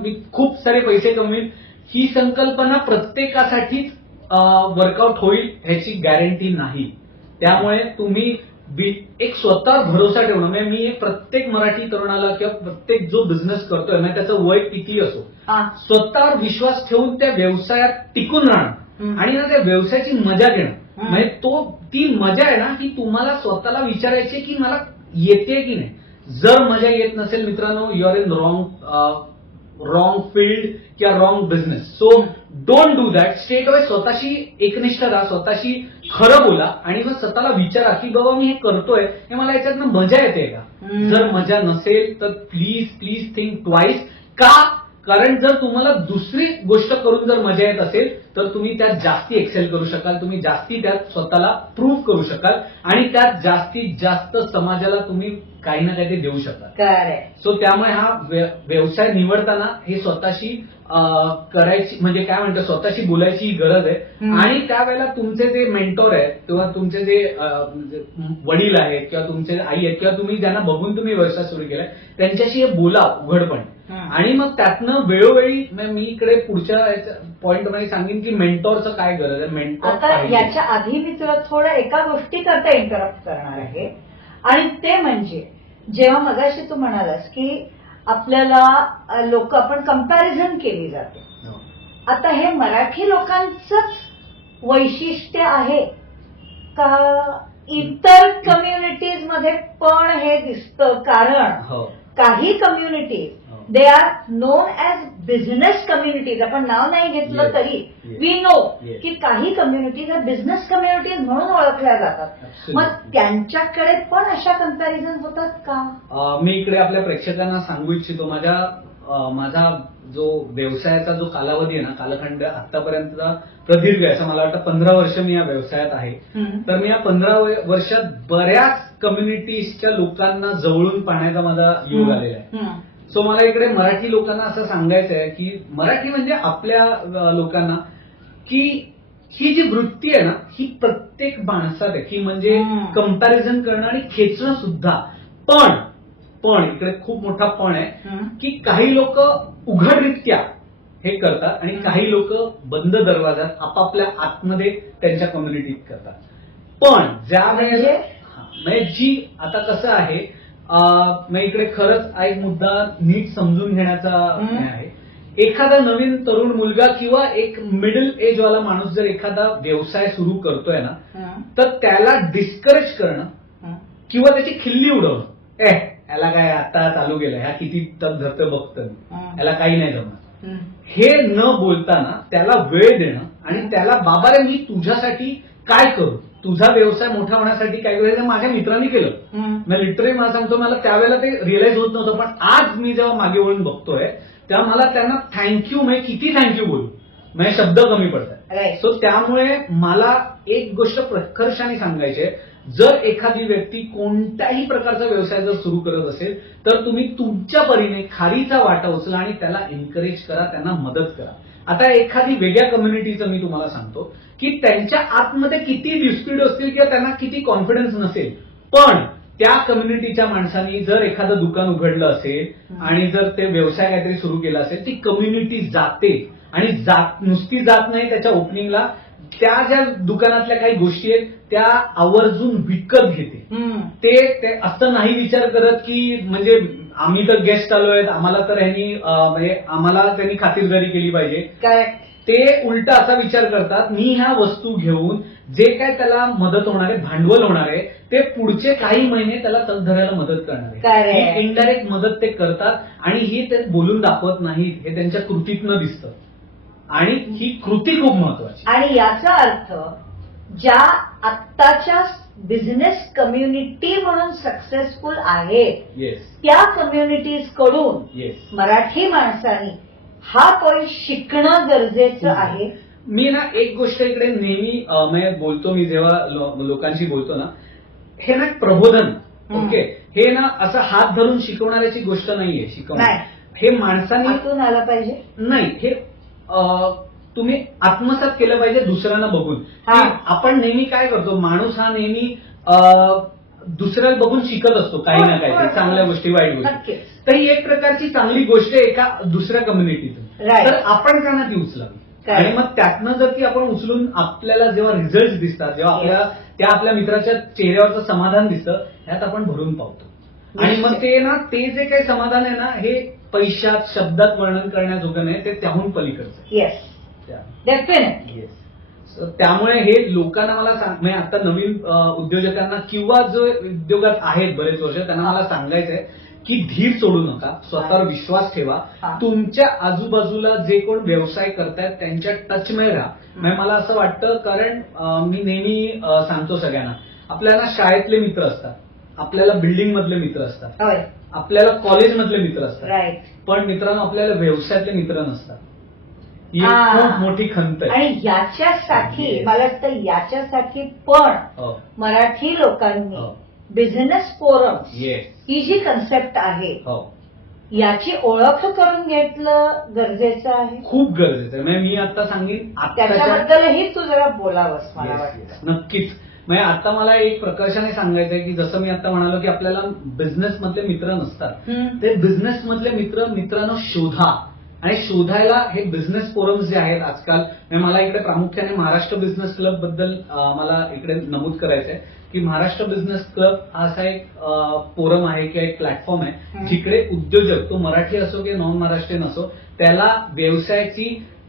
मी खूप सारे पैसे कमवीन, ही संकल्पना प्रत्येकासाठीच वर्कआउट होईल ह्याची गॅरंटी नाही. त्यामुळे तुम्ही एक स्वतः भरोसा ठेवणं. म्हणजे मी प्रत्येक मराठी तरुणाला किंवा प्रत्येक जो बिझनेस करतोय म्हणजे त्याचं वय किती असो, स्वतःवर विश्वास ठेवून त्या व्यवसायात टिकून राहणं आणि ना त्या व्यवसायाची मजा घेणं. म्हणजे ती मजा आहे ना की तुम्हाला स्वतःला विचारायची की मला येते की नाही. जर मजा येत नसेल मित्रांनो, you are in wrong field किंवा wrong business. So don't do that. Straight away स्वतःशी एकनिष्ठ राहा, स्वतःशी खरं बोला आणि मग स्वतःला विचारा की बाबा मी हे करतोय हे मला याच्यातनं मजा येते का. जर मजा नसेल तर प्लीज थिंक ट्वाइस. का? कारण जर तुम्हाला दुसरी गोष्ट करून जर मजा येत असेल तर तुम्ही त्यात जास्ती एक्सेल करू शकाल, तुम्ही जास्ती त्यात स्वतःला प्रूव्ह करू शकाल आणि त्यात जास्तीत जास्त समाजाला तुम्ही काही ना काही देऊ शकाल. सो त्यामुळे हा व्यवसाय निवडताना हे स्वतःशी करायची म्हणजे काय म्हणतो स्वतःशी बोलायची गरज आहे. आणि त्यावेळेला तुमचे जे मेंटॉर आहेत किंवा तुमचे जे वडील आहेत किंवा तुमचे आई आहेत किंवा तुम्ही ज्यांना बघून तुम्ही व्यवसाय सुरू केलाय त्यांच्याशी हे बोला उघडपणे. आणि मग त्यातनं वेळोवेळी मी इकडे पुढच्या पॉइंट मध्ये सांगेन की मेंटॉरचं काय गरज आहे. मेंटॉर आता याच्या आधी मी तुला थोडं एका गोष्टी करता इंटरप्ट करणार आहे आणि ते म्हणजे जेव्हा मगाशी तू म्हणालास की आपल्याला आपण कम्पॅरिझन केली जाते. आता हे मराठी लोकांचंच वैशिष्ट्य आहे का इतर कम्युनिटीज मध्ये पण हे दिसतं. कारण काही communities they are non as business communities. आपण नाव नाही घेतलं तरी वी नो की काही कम्युनिटीज बिझनेस कम्युनिटीज म्हणून ओळखल्या जातात. मग त्यांच्याकडे पण अशा कम्पॅरिझन होतात का? मी इकडे आपल्या प्रेक्षकांना सांगू इच्छितो, माझा जो व्यवसायाचा जो कालावधी आहे ना, कालखंड आतापर्यंतचा प्रदीर्घ आहे. असं मला वाटतं 15 वर्ष मी या व्यवसायात आहे. तर मी या 15 वर्षात बऱ्याच कम्युनिटीजच्या लोकांना जवळून पाहण्याचा माझा योग आलेला आहे. सो मला इकडे मराठी लोकांना असं सांगायचं आहे की मराठी म्हणजे आपल्या लोकांना की ही जी वृत्ती आहे ना ही प्रत्येक माणसात आहे की म्हणजे कंपॅरिझन करणं आणि खेचणं सुद्धा. पण इकडे खूप मोठा पण आहे की काही लोक उघडरित्या हे करतात आणि काही लोक बंद दरवाजात आपापल्या आतमध्ये त्यांच्या कम्युनिटीत करतात. पण ज्या वेळेला म्हणजे जी आता कसं आहे मग इकडे खरंच एक मुद्दा नीट समजून घेण्याचा आहे. एखादा नवीन तरुण मुलगा किंवा एक मिडल एज वाला माणूस जर एखादा व्यवसाय सुरू करतोय ना तर त्याला डिस्करेज करणं किंवा त्याची खिल्ली उडवणं, याला काय आता चालू केलं, ह्या किती तग धरतं बघतं, याला काही नाही जमणार, हे न बोलताना त्याला वेळ देणं आणि त्याला बाबा रे मी तुझ्यासाठी काय करू, तुझा व्यवसाय मोठा होण्यासाठी काय करायचं. माझ्या मित्रांनी केलं, मी लिटरली मला सांगतो मला त्यावेळेला ते रिअलाइज होत नव्हतं, पण आज मी जेव्हा मागे वळून बघतोय तेव्हा मला त्यांना थँक्यू म्हणजे किती थँक्यू बोलू म्हणजे शब्द कमी पडतात. सो त्यामुळे मला एक गोष्ट प्रकर्षाने सांगायची आहे, जर एखादी व्यक्ती कोणत्याही प्रकारचा व्यवसाय जर सुरू करत असेल तर तुम्ही तुमच्या परीने खारीचा वाटा उचला आणि त्याला एनकरेज करा, त्यांना मदत करा. आता एखादी वेगळ्या कम्युनिटीचं मी तुम्हाला सांगतो की त्यांच्या आतमध्ये किती डिस्प्यूट असतील किंवा त्यांना किती कॉन्फिडन्स नसेल, पण त्या कम्युनिटीच्या माणसांनी जर एखादं दुकान उघडलं असेल आणि जर ते व्यवसाय काहीतरी सुरू केला असेल, ती कम्युनिटी जाते आणि नुसती जात नाही, त्याच्या ओपनिंगला त्या ज्या दुकानातल्या काही गोष्टी आहेत त्या आवर्जून विकत घेते. ते असं नाही विचार करत की म्हणजे आम्ही तर गेस्ट आलो आहेत, आम्हाला तर ह्यांनी म्हणजे आम्हाला त्यांनी खातिरदारी केली पाहिजे. काय ते उलट असा विचार करतात, मी ह्या वस्तू घेऊन जे काय त्याला मदत होणार आहे, भांडवल होणार आहे, ते पुढचे काही महिने त्याला तग धरायला मदत करणार आहे. ही इनडायरेक्ट मदत ते करतात आणि ही ते बोलून दाखवत नाहीत, हे त्यांच्या कृतीतनं दिसतं आणि ही कृती खूप महत्वाची. आणि याचा अर्थ ज्या आत्ताच्या बिझनेस कम्युनिटी म्हणून सक्सेसफुल आहेत त्या कम्युनिटीज कडून मराठी माणसांनी हा पॉईंट शिकणं गरजेचं आहे. मी ना एक गोष्ट इकडे नेहमी बोलतो, मी जेव्हा लोकांशी बोलतो ना, हे ना प्रबोधन, ओके, हे ना असं हात धरून शिकवणाऱ्याची गोष्ट नाहीये. शिकवणार हे माणसांनी आतून आलं पाहिजे, नाही हे तुम्ही आत्मसात केलं पाहिजे दुसऱ्यांना बघून. आपण नेहमी काय करतो, माणूस हा नेहमी दुसऱ्याला बघून शिकत असतो काही ना काही, चांगल्या गोष्टी वाईट गोष्टी. तर ही एक प्रकारची चांगली गोष्ट आहे एका दुसऱ्या कम्युनिटीतून, तर आपण त्यांना ती उचलावी आणि मग त्यातनं जर ती आपण उचलून आपल्याला जेव्हा रिझल्ट दिसतात, जेव्हा त्या आपल्या मित्राच्या चेहऱ्यावरचं समाधान दिसतं, ह्यात आपण भरून पावतो. आणि मग ते ना ते जे काही समाधान आहे ना हे पैशात शब्दात वर्णन करण्याजोगं नाही, ते त्याहून पलीकडचं. Yes, definitely. त्यामुळे हे लोकांना मला म्हणजे आता नवीन उद्योजकांना किंवा जो उद्योगात आहेत बरेच वर्ष, त्यांना मला सांगायचंय की धीर सोडू नका, स्वतःवर विश्वास ठेवा, तुमच्या आजूबाजूला जे कोण व्यवसाय करतायत त्यांच्या टचमध्ये राहा. म्हणजे मला असं वाटतं, कारण मी नेहमी सांगतो सगळ्यांना, आपल्याला शाळेतले मित्र असतात, आपल्याला बिल्डिंग मधले मित्र असतात, आपल्याला कॉलेजमधले मित्र असतात, पण मित्रांनो आपल्याला व्यवसायातले मित्र नसतात. ही खूप मोठी खंत आहे. आणि याच्यासाठी मला वाटतं याच्यासाठी पण मराठी लोकांनी बिझनेस फोरम ही जी कन्सेप्ट आहे याची ओळख करून घेतलं गरजेचं आहे, खूप गरजेचं आहे. म्हणजे मी आता सांगेन त्याच्याबद्दलही तू जरा बोलावंस मला वाटतं. नक्कीच. म्हणजे आता मला एक प्रकर्षाने सांगायचंय की जसं मी आता म्हणालो की आपल्याला बिझनेस मधले मित्र नसतात, ते बिझनेस मधले मित्रांनो शोधा. आणि शोधायला हे बिझनेस फोरम्स जे आहेत आजकाल, मला इकडे प्रामुख्याने महाराष्ट्र बिझनेस क्लब बद्दल मला इकडे नमूद करायचंय की महाराष्ट्र बिझनेस क्लब हा असा एक फोरम आहे किंवा एक प्लॅटफॉर्म आहे जिकडे उद्योजक, तो मराठी असो किंवा नॉन महाराष्ट्रीयन असो, त्याला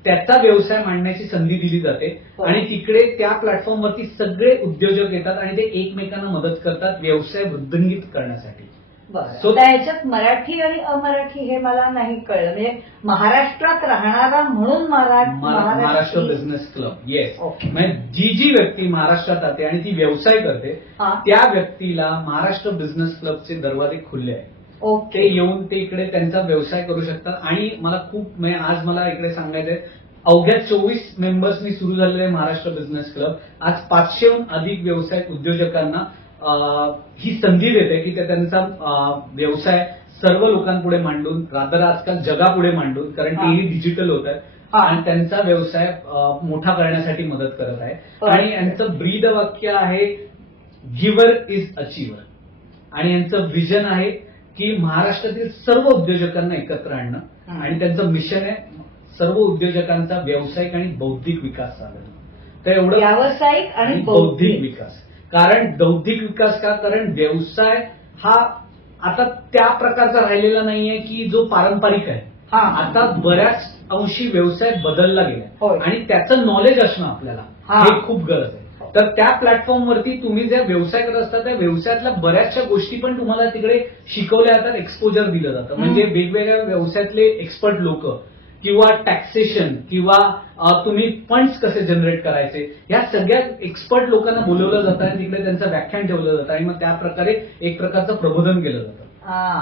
त्याचा व्यवसाय मांडण्याची संधी दिली जाते. आणि तिकडे त्या प्लॅटफॉर्मवरती सगळे उद्योजक येतात आणि ते एकमेकांना मदत करतात व्यवसाय वृद्धिंगित करण्यासाठी. बरं, ह्याच्यात मराठी आणि अमराठी हे मला नाही कळलं. म्हणजे महाराष्ट्रात राहणारा म्हणून महाराष्ट्र बिझनेस क्लब. येस, म्हणजे जी व्यक्ती महाराष्ट्रात राहते आणि ती व्यवसाय करते त्या व्यक्तीला महाराष्ट्र बिझनेस क्लबचे दरवाजे खुले आहेत. ते येऊन ते इकडे त्यांचा व्यवसाय करू शकतात. आणि मला खूप म्हणजे आज मला इकडे सांगायचंय, अवघ्या 24 मेंबर्सनी सुरू झालेले महाराष्ट्र बिझनेस क्लब आज 500हून अधिक व्यावसायिक उद्योजकांना ही संधी देते की ते त्यांचा व्यवसाय सर्व लोकांपुढे मांडून, रादर आजकाल जगापुढे मांडून, कारण तेही डिजिटल होत आहे आणि त्यांचा व्यवसाय मोठा करण्यासाठी मदत करत आहे. आणि यांचं ब्रीद वाक्य आहे गिव्हर इज अचीव्हर. आणि यांचं विजन आहे की महाराष्ट्रातील सर्व उद्योजकांना एकत्र आणणं आणि त्यांचं मिशन आहे सर्व उद्योजकांचा व्यावसायिक आणि बौद्धिक विकास साधणं. तर एवढं व्यावसायिक आणि बौद्धिक विकास. कारण बौद्धिक विकास का? कारण व्यवसाय हा आता त्या प्रकारचा राहिलेला नाहीये की जो पारंपरिक आहे. आता बऱ्याच अंशी व्यवसाय बदलला गेला आणि त्याचं नॉलेज असणं आपल्याला हे खूप गरज आहे. तर त्या प्लॅटफॉर्मवरती तुम्ही जे व्यवसाय करत असता त्या व्यवसायातल्या बऱ्याचशा गोष्टी पण तुम्हाला तिकडे शिकवल्या जातात, एक्सपोजर दिलं जातं. म्हणजे वेगवेगळ्या व्यवसायातले एक्सपर्ट लोक किंवा टॅक्सेशन किंवा तुम्ही फंड्स कसे जनरेट करायचे या सगळ्या एक्सपर्ट लोकांना बोलवलं जातं आणि तिकडे त्यांचं व्याख्यान ठेवलं जातं आणि मग त्या प्रकारे एक प्रकारचं प्रबोधन केलं जातं.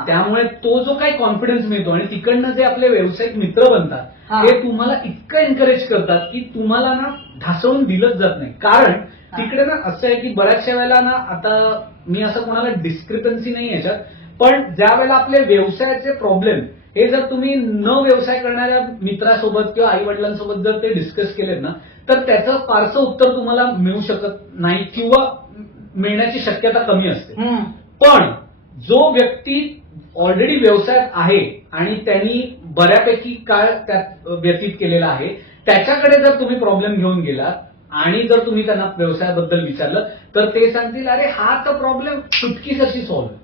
त्यामुळे तो जो काही कॉन्फिडन्स मिळतो आणि तिकडनं जे आपले व्यावसायिक मित्र बनतात ते तुम्हाला इतकं एनकरेज करतात की तुम्हाला ना ढासळून दिलंच जात नाही. कारण तिकडे ना असं आहे की बऱ्याचशा वेळेला ना, आता मी असं कोणाला डिस्क्रिपन्सी नाही याच्यात, पण ज्या वेळेला आपले व्यवसायाचे प्रॉब्लेम हे जर तुम्ही न व्यवसाय करणाऱ्या मित्रासोबत किंवा आई वडिलांसोबत जर ते डिस्कस केलेत ना तर त्याचं फारसं उत्तर तुम्हाला मिळू शकत नाही किंवा मिळण्याची शक्यता कमी असते. पण जो व्यक्ती ऑलरेडी व्यवसायात आहे आणि त्यांनी बऱ्यापैकी काळ त्यात व्यतीत केलेला आहे त्याच्याकडे जर तुम्ही प्रॉब्लेम घेऊन गेलात आणि जर तुम्ही त्यांना व्यवसायाबद्दल विचारलं तर ते सांगतील अरे हा तर प्रॉब्लेम चुटकीसरशी सॉल्व्ह.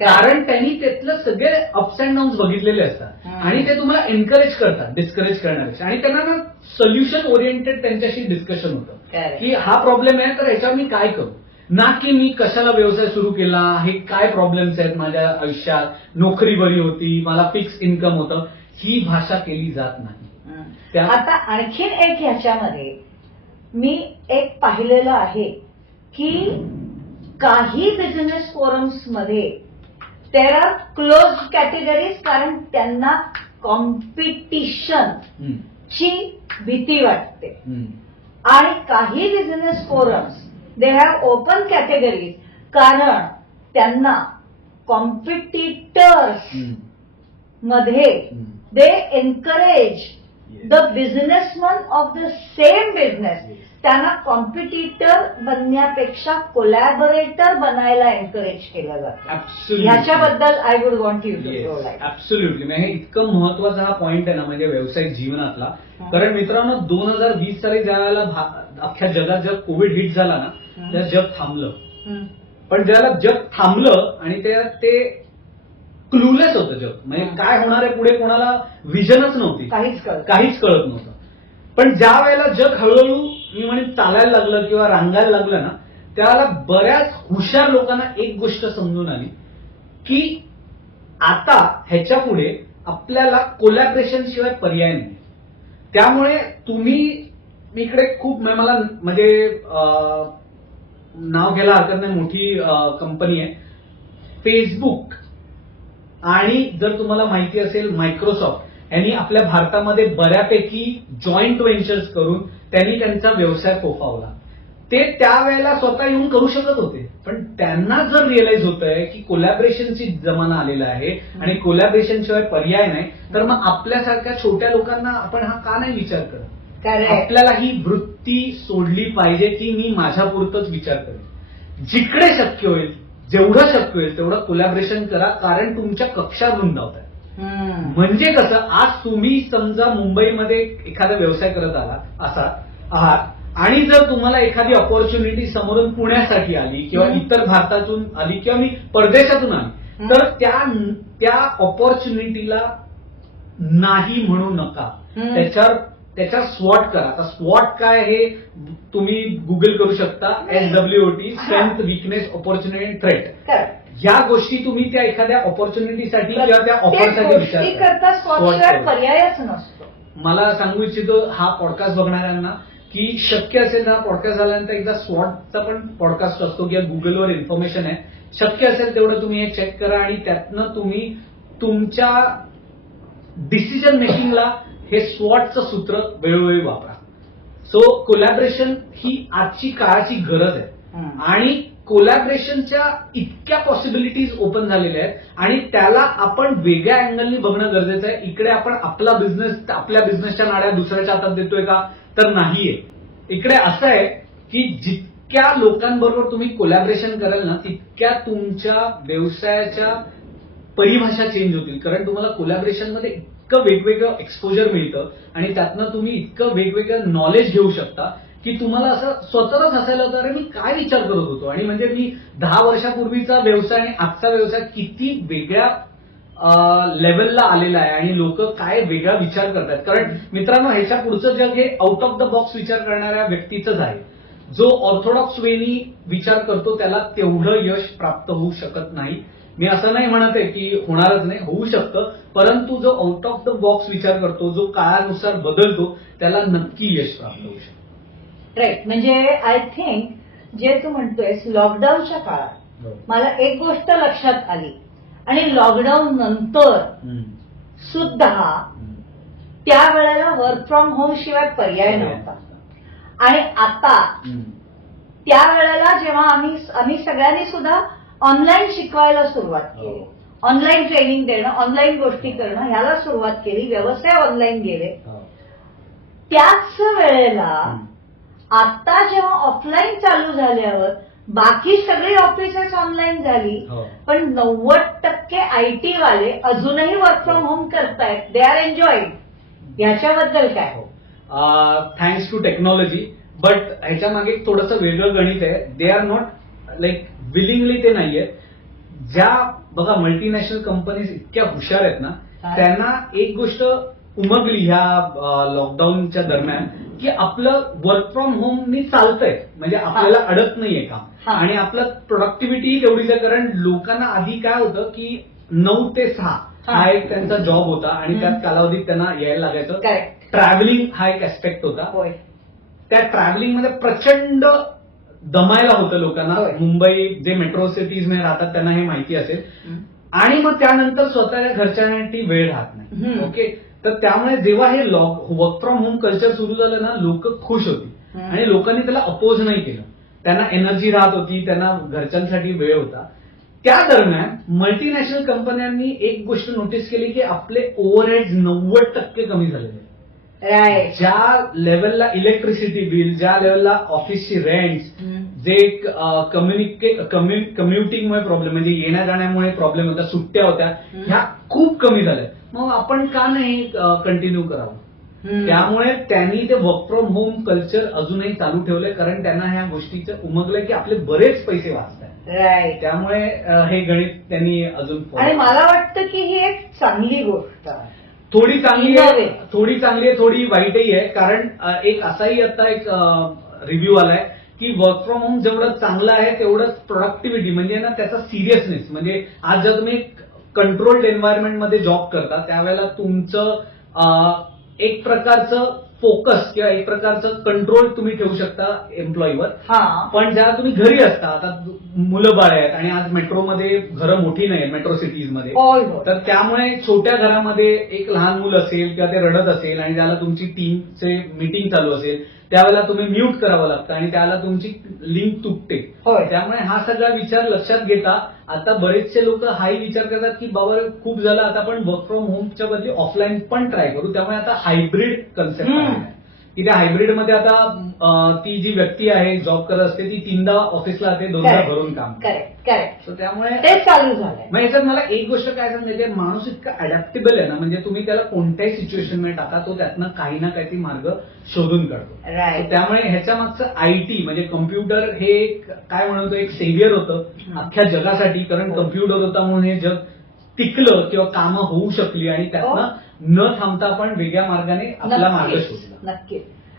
कारण त्यांनी त्यातलं सगळे अप्स अँड डाऊन्स बघितलेले असतात आणि ते तुम्हाला एनकरेज करतात डिस्करेज करण्यापेक्षा. आणि त्यांना ना सोल्युशन ओरिएंटेड त्यांच्याशी डिस्कशन होतं की हा प्रॉब्लेम आहे तर ह्याच्यावर मी काय करू, ना की मी कशाला व्यवसाय सुरू केला, हे काय प्रॉब्लेम्स आहेत माझ्या आयुष्यात, नोकरी बरी होती, मला फिक्स इन्कम होतं, ही भाषा केली जात नाही. आता आणखीन एक ह्याच्यामध्ये मी एक पाहिलेलं आहे की काही बिझनेस फोरम्स मध्ये देर आर क्लोज कॅटेगरीज, कारण त्यांना कॉम्पिटिशन ची भीती वाटते. आणि काही business forums they have open categories, कारण त्यांना कॉम्पिटिटर्स मध्ये they encourage the businessman of the same business. त्यांना कॉम्पिटिटर बनण्यापेक्षा कोलॅबोरेटर बनायला एनकरेज केलं जातं. ह्याच्याबद्दल I would want you to throw light. Absolutely. हे इतकं महत्वाचा हा पॉईंट आहे ना म्हणजे व्यावसायिक जीवनातला. कारण मित्रांनो 2020 साली ज्या वेळेला अख्ख्या जगात जर कोविड हिट झाला ना त्या जग थांबलं. पण ज्याला जग थांबलं आणि ते क्लूलेस होतं जग, म्हणजे काय होणार आहे पुढे कोणाला विजनच नव्हती, काहीच कळत नव्हतं. पण ज्या वेळेला जग हळूहळू मी म्हणेन चालायला लागलं किंवा रांगायला लागलं ना त्यावेळेला बऱ्याच हुशार लोकांना एक गोष्ट समजून आली की आता ह्याच्या पुढे आपल्याला कोलॅबरेशन शिवाय पर्याय नाही. त्यामुळे तुम्ही इकडे खूप मला म्हणजे नाव घ्यायला हरकत नाही, मोठी कंपनी आहे फेसबुक आणि जर तुम्हाला माहिती असेल मायक्रोसॉफ्ट यांनी आपल्या भारतामध्ये बऱ्यापैकी जॉईंट व्हेंचर्स करून त्यांनी त्यांचा व्यवसाय फोफावला. ते त्यावेळेला स्वतः येऊन करू शकत होते पण त्यांना जर रिअलाइज होत आहे की कोलॅबरेशनची जमाना आलेला आहे आणि कोलॅबरेशन शिवाय पर्याय नाही तर मग आपल्यासारख्या छोट्या लोकांना आपण हा का नाही विचार करत. आपल्याला ही वृत्ती सोडली पाहिजे की मी माझ्यापुरतच विचार करेन. जिकडे शक्य होईल जेवढं शक्य होईल तेवढं कोलॅबरेशन करा, कारण तुमच्या कक्षा रुंदावत आहे. म्हणजे कसं आज तुम्ही समजा मुंबईमध्ये एखादा व्यवसाय करत आहात आणि जर तुम्हाला एखादी ऑपॉर्च्युनिटी समोरून पुण्यासाठी आली किंवा इतर भारतातून आली किंवा मी परदेशातून आली तर त्या ऑपॉर्च्युनिटीला नाही म्हणू नका. त्याच्यावर स्वॉट करा. आता स्वॉट काय हे तुम्ही गुगल करू शकता. SWOT, strength, weakness, opportunity, threat. या गोष्टी तुम्ही त्या एखाद्या ऑपॉर्च्युनिटीसाठी किंवा त्या ऑफरसाठी विचार पर्यायच नसतो. मला सांगू इच्छितो हा पॉडकास्ट बघणाऱ्यांना की शक्य असेल ना पॉडकास्ट झाल्यानंतर एकदा स्वॉटचा पण पॉडकास्ट असतो किंवा गुगलवर इन्फॉर्मेशन आहे, शक्य असेल तेवढं तुम्ही हे चेक करा आणि त्यातनं तुम्ही तुमच्या डिसिजन मेकिंगला हे स्वॉटचं सूत्र वेळोवेळी वापरा. सो कोलॅबरेशन ही आजची काळाची गरज आहे आणि कोलॅबरेशनच्या इतक्या पॉसिबिलिटीज ओपन झालेल्या आहेत आणि त्याला आपण वेगळ्या अँगलनी बघणं गरजेचं आहे. इकडे आपण आपला बिझनेस आपल्या बिझनेसच्या नाड्या दुसऱ्याच्या हातात देतोय का, तर नाहीये. इकडे असं आहे की जितक्या लोकांबरोबर तुम्ही कोलॅबरेशन कराल ना, तितक्या तुमच्या व्यवसायाच्या परिभाषा चेंज होतील. कारण तुम्हाला कोलॅबरेशनमध्ये इतकं वेगवेगळं एक्सपोजर मिळतं आणि त्यातनं तुम्ही इतकं वेगवेगळं नॉलेज घेऊ शकता की तुम्हाला असं स्वतःच हसायला होतं, अरे मी काय विचार करत होतो. आणि म्हणजे मी 10 वर्षापूर्वीचा व्यवसाय आणि आजचा व्यवसाय किती वेगळ्या लेवलला आलेला आहे आणि लोक काय वेगळा विचार करतात. कारण मित्रांनो, ह्याच्या पुढचं जग हे आउट ऑफ द बॉक्स विचार करणाऱ्या व्यक्तीचंच आहे. जो ऑर्थोडॉक्स वेनी विचार करतो त्याला तेवढं यश प्राप्त होऊ शकत नाही. मी असं नाही म्हणत आहे की होणारच नाही, होऊ शकतं, परंतु जो आउट ऑफ द बॉक्स विचार करतो, जो काळानुसार बदलतो, त्याला नक्की यश प्राप्त होऊ शकतं. राईट. म्हणजे आय थिंक जे तू म्हणतोयस, लॉकडाऊनच्या काळात मला एक गोष्ट लक्षात आली आणि लॉकडाऊन नंतर सुद्धा त्यावेळेला वर्क फ्रॉम होम शिवाय पर्याय नव्हता. आणि आता त्यावेळेला जेव्हा आम्ही सगळ्यांनी सुद्धा ऑनलाईन शिकवायला सुरुवात केली, ऑनलाईन ट्रेनिंग देणं, ऑनलाईन गोष्टी करणं ह्याला सुरुवात केली, व्यवसाय ऑनलाईन गेले, त्याच वेळेला आता जेव्हा ऑफलाईन चालू झाल्यावर बाकी सगळी ऑफिसेस ऑनलाईन झाली, पण 90% आयटी वाले अजूनही वर्क फ्रॉम होम करतायत. They are enjoying. ह्याच्याबद्दल काय? Thanks to technology. बट ह्याच्या मागे थोडंसं वेगळं गणित आहे. They are not like willingly ते नाहीये. ज्या बघा मल्टीनॅशनल कंपनीज इतक्या हुशार आहेत ना, त्यांना एक गोष्ट उमगली ह्या लॉकडाऊनच्या दरम्यान की आपलं वर्क फ्रॉम होमनी चालतंय, म्हणजे आपल्याला अडत नाहीये काम आणि आपलं प्रोडक्टिव्हिटी तेवढीच आहे. कारण लोकांना आधी काय होतं की 9 ते 6 हा एक त्यांचा जॉब होता आणि त्यात कालावधीत त्यांना यायला लागायचं. ट्रॅव्हलिंग हा एक ऍस्पेक्ट होता. त्या ट्रॅव्हलिंगमध्ये प्रचंड दमायला होतं लोकांना. मुंबई जे मेट्रो सिटीज मध्ये राहतात त्यांना हे माहिती असेल. आणि मग त्यानंतर स्वतःच्या घरच्यांसाठी वेळ राहत नाही. ओके. तर त्यामुळे जेव्हा हे वर्क फ्रॉम होम कल्चर सुरू झालं ना, लोक खुश होती आणि लोकांनी त्याला अपोज नाही केलं. त्यांना एनर्जी राहत होती, त्यांना घरच्यांसाठी वेळ होता. त्या दरम्यान मल्टीनॅशनल कंपन्यांनी एक गोष्ट नोटीस केली की आपले ओव्हरहेड 90% कमी झालेले. ज्या लेवलला इलेक्ट्रिसिटी बिल, ज्या लेवलला ऑफिसची रेंट, जे कम्युटिंगमुळे प्रॉब्लेम म्हणजे येण्या जाण्यामुळे प्रॉब्लेम होता, सुट्ट्या होत्या, ह्या खूप कमी झाल्या. मग आपण का नाही कंटिन्यू करावं. त्यामुळे त्यांनी ते वर्क फ्रॉम होम कल्चर अजूनही चालू ठेवलंय. कारण त्यांना ह्या गोष्टीचं उमगलंय की आपले बरेच पैसे वाचतात. राईट. त्यामुळे हे गणित त्यांनी अजून. आणि मला वाटतं की ही एक चांगली गोष्ट आहे. थोडी चांगली आहे, थोडी वाईटही आहे. कारण एक असाही आता एक रिव्ह्यू आलाय की वर्क फ्रॉम होम जेवढं चांगलं आहे तेवढंच प्रोडक्टिव्हिटी म्हणजे ना त्याचा सिरियसनेस, म्हणजे आज जर तुम्ही कंट्रोल्ड एन्व्हायरमेंटमध्ये जॉब करता त्यावेळेला तुमचं एक प्रकारचं फोकस किंवा एक प्रकारचं कंट्रोल तुम्ही ठेवू शकता एम्प्लॉईवर. पण जेव्हा तुम्ही घरी असता, आता मुलं बाळ आहेत आणि आज मेट्रोमध्ये घरं मोठी नाही मेट्रो सिटीजमध्ये, तर त्यामुळे छोट्या घरामध्ये एक लहान मुलं असेल किंवा ते रडत असेल आणि त्याला तुमची टीमचे मीटिंग चालू असेल त्यावेळेला तुम्ही म्यूट करावं लागतं आणि त्यावेळेला तुमची लिंक तुटते. त्यामुळे हा सगळा विचार लक्षात घेता आता बरेचसे लोक हाही विचार करतात की बाबा खूप झालं, आता आपण वर्क फ्रॉम होमच्या बदली ऑफलाईन पण ट्राय करू. त्यामुळे आता हायब्रिड कन्सेप्ट आहे की त्या हायब्रिडमध्ये आता ती जी व्यक्ती आहे जॉब करत असते ती 3दा ऑफिसला जाते, 2दा घरून काम. करेक्ट. त्यामुळे ते चालू झालंय. मग याच्यात मला एक गोष्ट काय सांगायची, माणूस इतका अडॅप्टेबल आहे ना, म्हणजे तुम्ही त्याला कोणत्याही सिच्युएशनमध्ये टाका तो त्यातनं काही ना काही मार्ग शोधून काढतो. त्यामुळे ह्याच्या मागचं आयटी म्हणजे कम्प्युटर हे काय म्हणतो एक सेव्हियर होतं अख्ख्या जगासाठी. कारण कम्प्युटर होता म्हणून हे जग टिकलं किंवा कामं होऊ शकली आणि त्यातनं न थांबता आपण वेगळ्या मार्गाने आपला मार्ग शोधला. नक्की.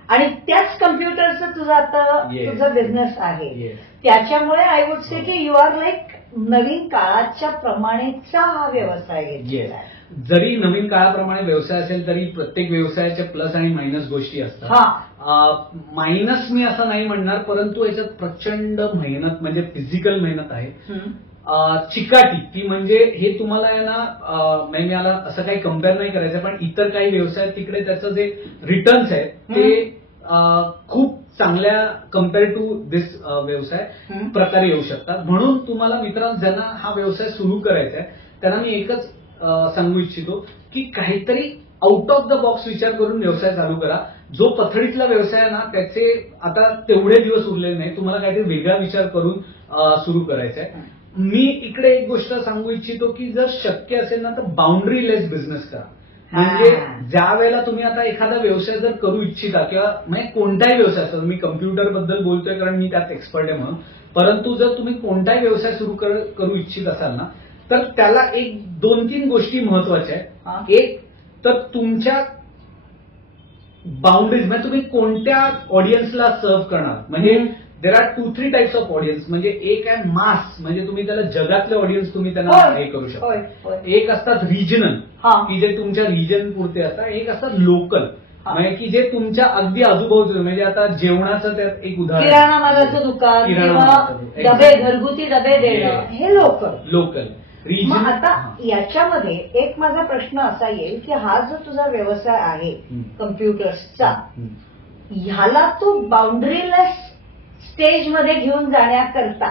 आणि त्याच कम्प्युटरचं तुझं आता तुझा बिझनेस आहे, त्याच्यामुळे आय वुड से की यू आर लाईक नवीन काळाच्या प्रमाणेचा हा व्यवसाय घेतलेला आहे. जरी नवीन काळाप्रमाणे व्यवसाय असेल तरी प्रत्येक व्यवसायाच्या प्लस आणि मायनस गोष्टी असतात. मायनस मी असं नाही म्हणणार, परंतु याच्यात प्रचंड मेहनत म्हणजे फिजिकल मेहनत आहे. चिकाटी की म्हणजे हे तुम्हाला आहे ना, मी याला असं काही कम्पेअर नाही करायचं, पण इतर काही व्यवसाय तिकडे त्याचं जे रिटर्न्स आहेत ते खूप चांगल्या कम्पेअर टू दिस व्यवसाय प्रकारे येऊ शकतात. म्हणून तुम्हाला मित्रांनो ज्यांना हा व्यवसाय सुरू करायचा आहे त्यांना मी एकच सांगू इच्छितो की काहीतरी आउट ऑफ द बॉक्स विचार करून व्यवसाय चालू करा. जो पथडीतला व्यवसाय आहे ना त्याचे आता तेवढे दिवस उरलेले नाही. तुम्हाला काहीतरी वेगळा विचार करून सुरू करायचा आहे. मी इकडे एक गोष्ट सांगू इच्छितो की जर शक्य असेल ना तर बाउंड्री लेस बिझनेस करा. म्हणजे ज्या वेळेला तुम्ही आता एखादा व्यवसाय जर करू इच्छिता किंवा म्हणजे कोणताही व्यवसाय असतो, मी कम्प्युटर बद्दल बोलतोय कारण मी त्यात एक्सपर्ट आहे म्हणून, परंतु जर तुम्ही कोणताही व्यवसाय सुरू करू इच्छित असाल ना तर त्याला एक 2-3 गोष्टी महत्वाच्या आहेत. एक तर तुमच्या बाउंड्रीज म्हणजे तुम्ही कोणत्या ऑडियन्सला सर्व्ह करणार. म्हणजे there are 2-3 types of audience. म्हणजे एक आहे मास, म्हणजे तुम्ही त्याला जगातले ऑडियन्स तुम्ही त्यांना हे करू शकता. एक असतात रिजनल की जे तुमच्या रिजन पुरते असतात. एक असतात लोकल म्हणजे की जे तुमच्या अगदी आजूबाजूचे, म्हणजे आता जेवणाचं त्यात एक उदाहरण किराणा मालाचं दुकान किंवा डबे, घरगुती डबे देणं, हे लोकल. मग आता याच्यामध्ये एक माझा प्रश्न असा येईल की हा जो तुझा व्यवसाय आहे कम्प्युटर्सचा, ह्याला तू बाउंड्रीलेस स्टेज मध्ये घेऊन जाण्याकरता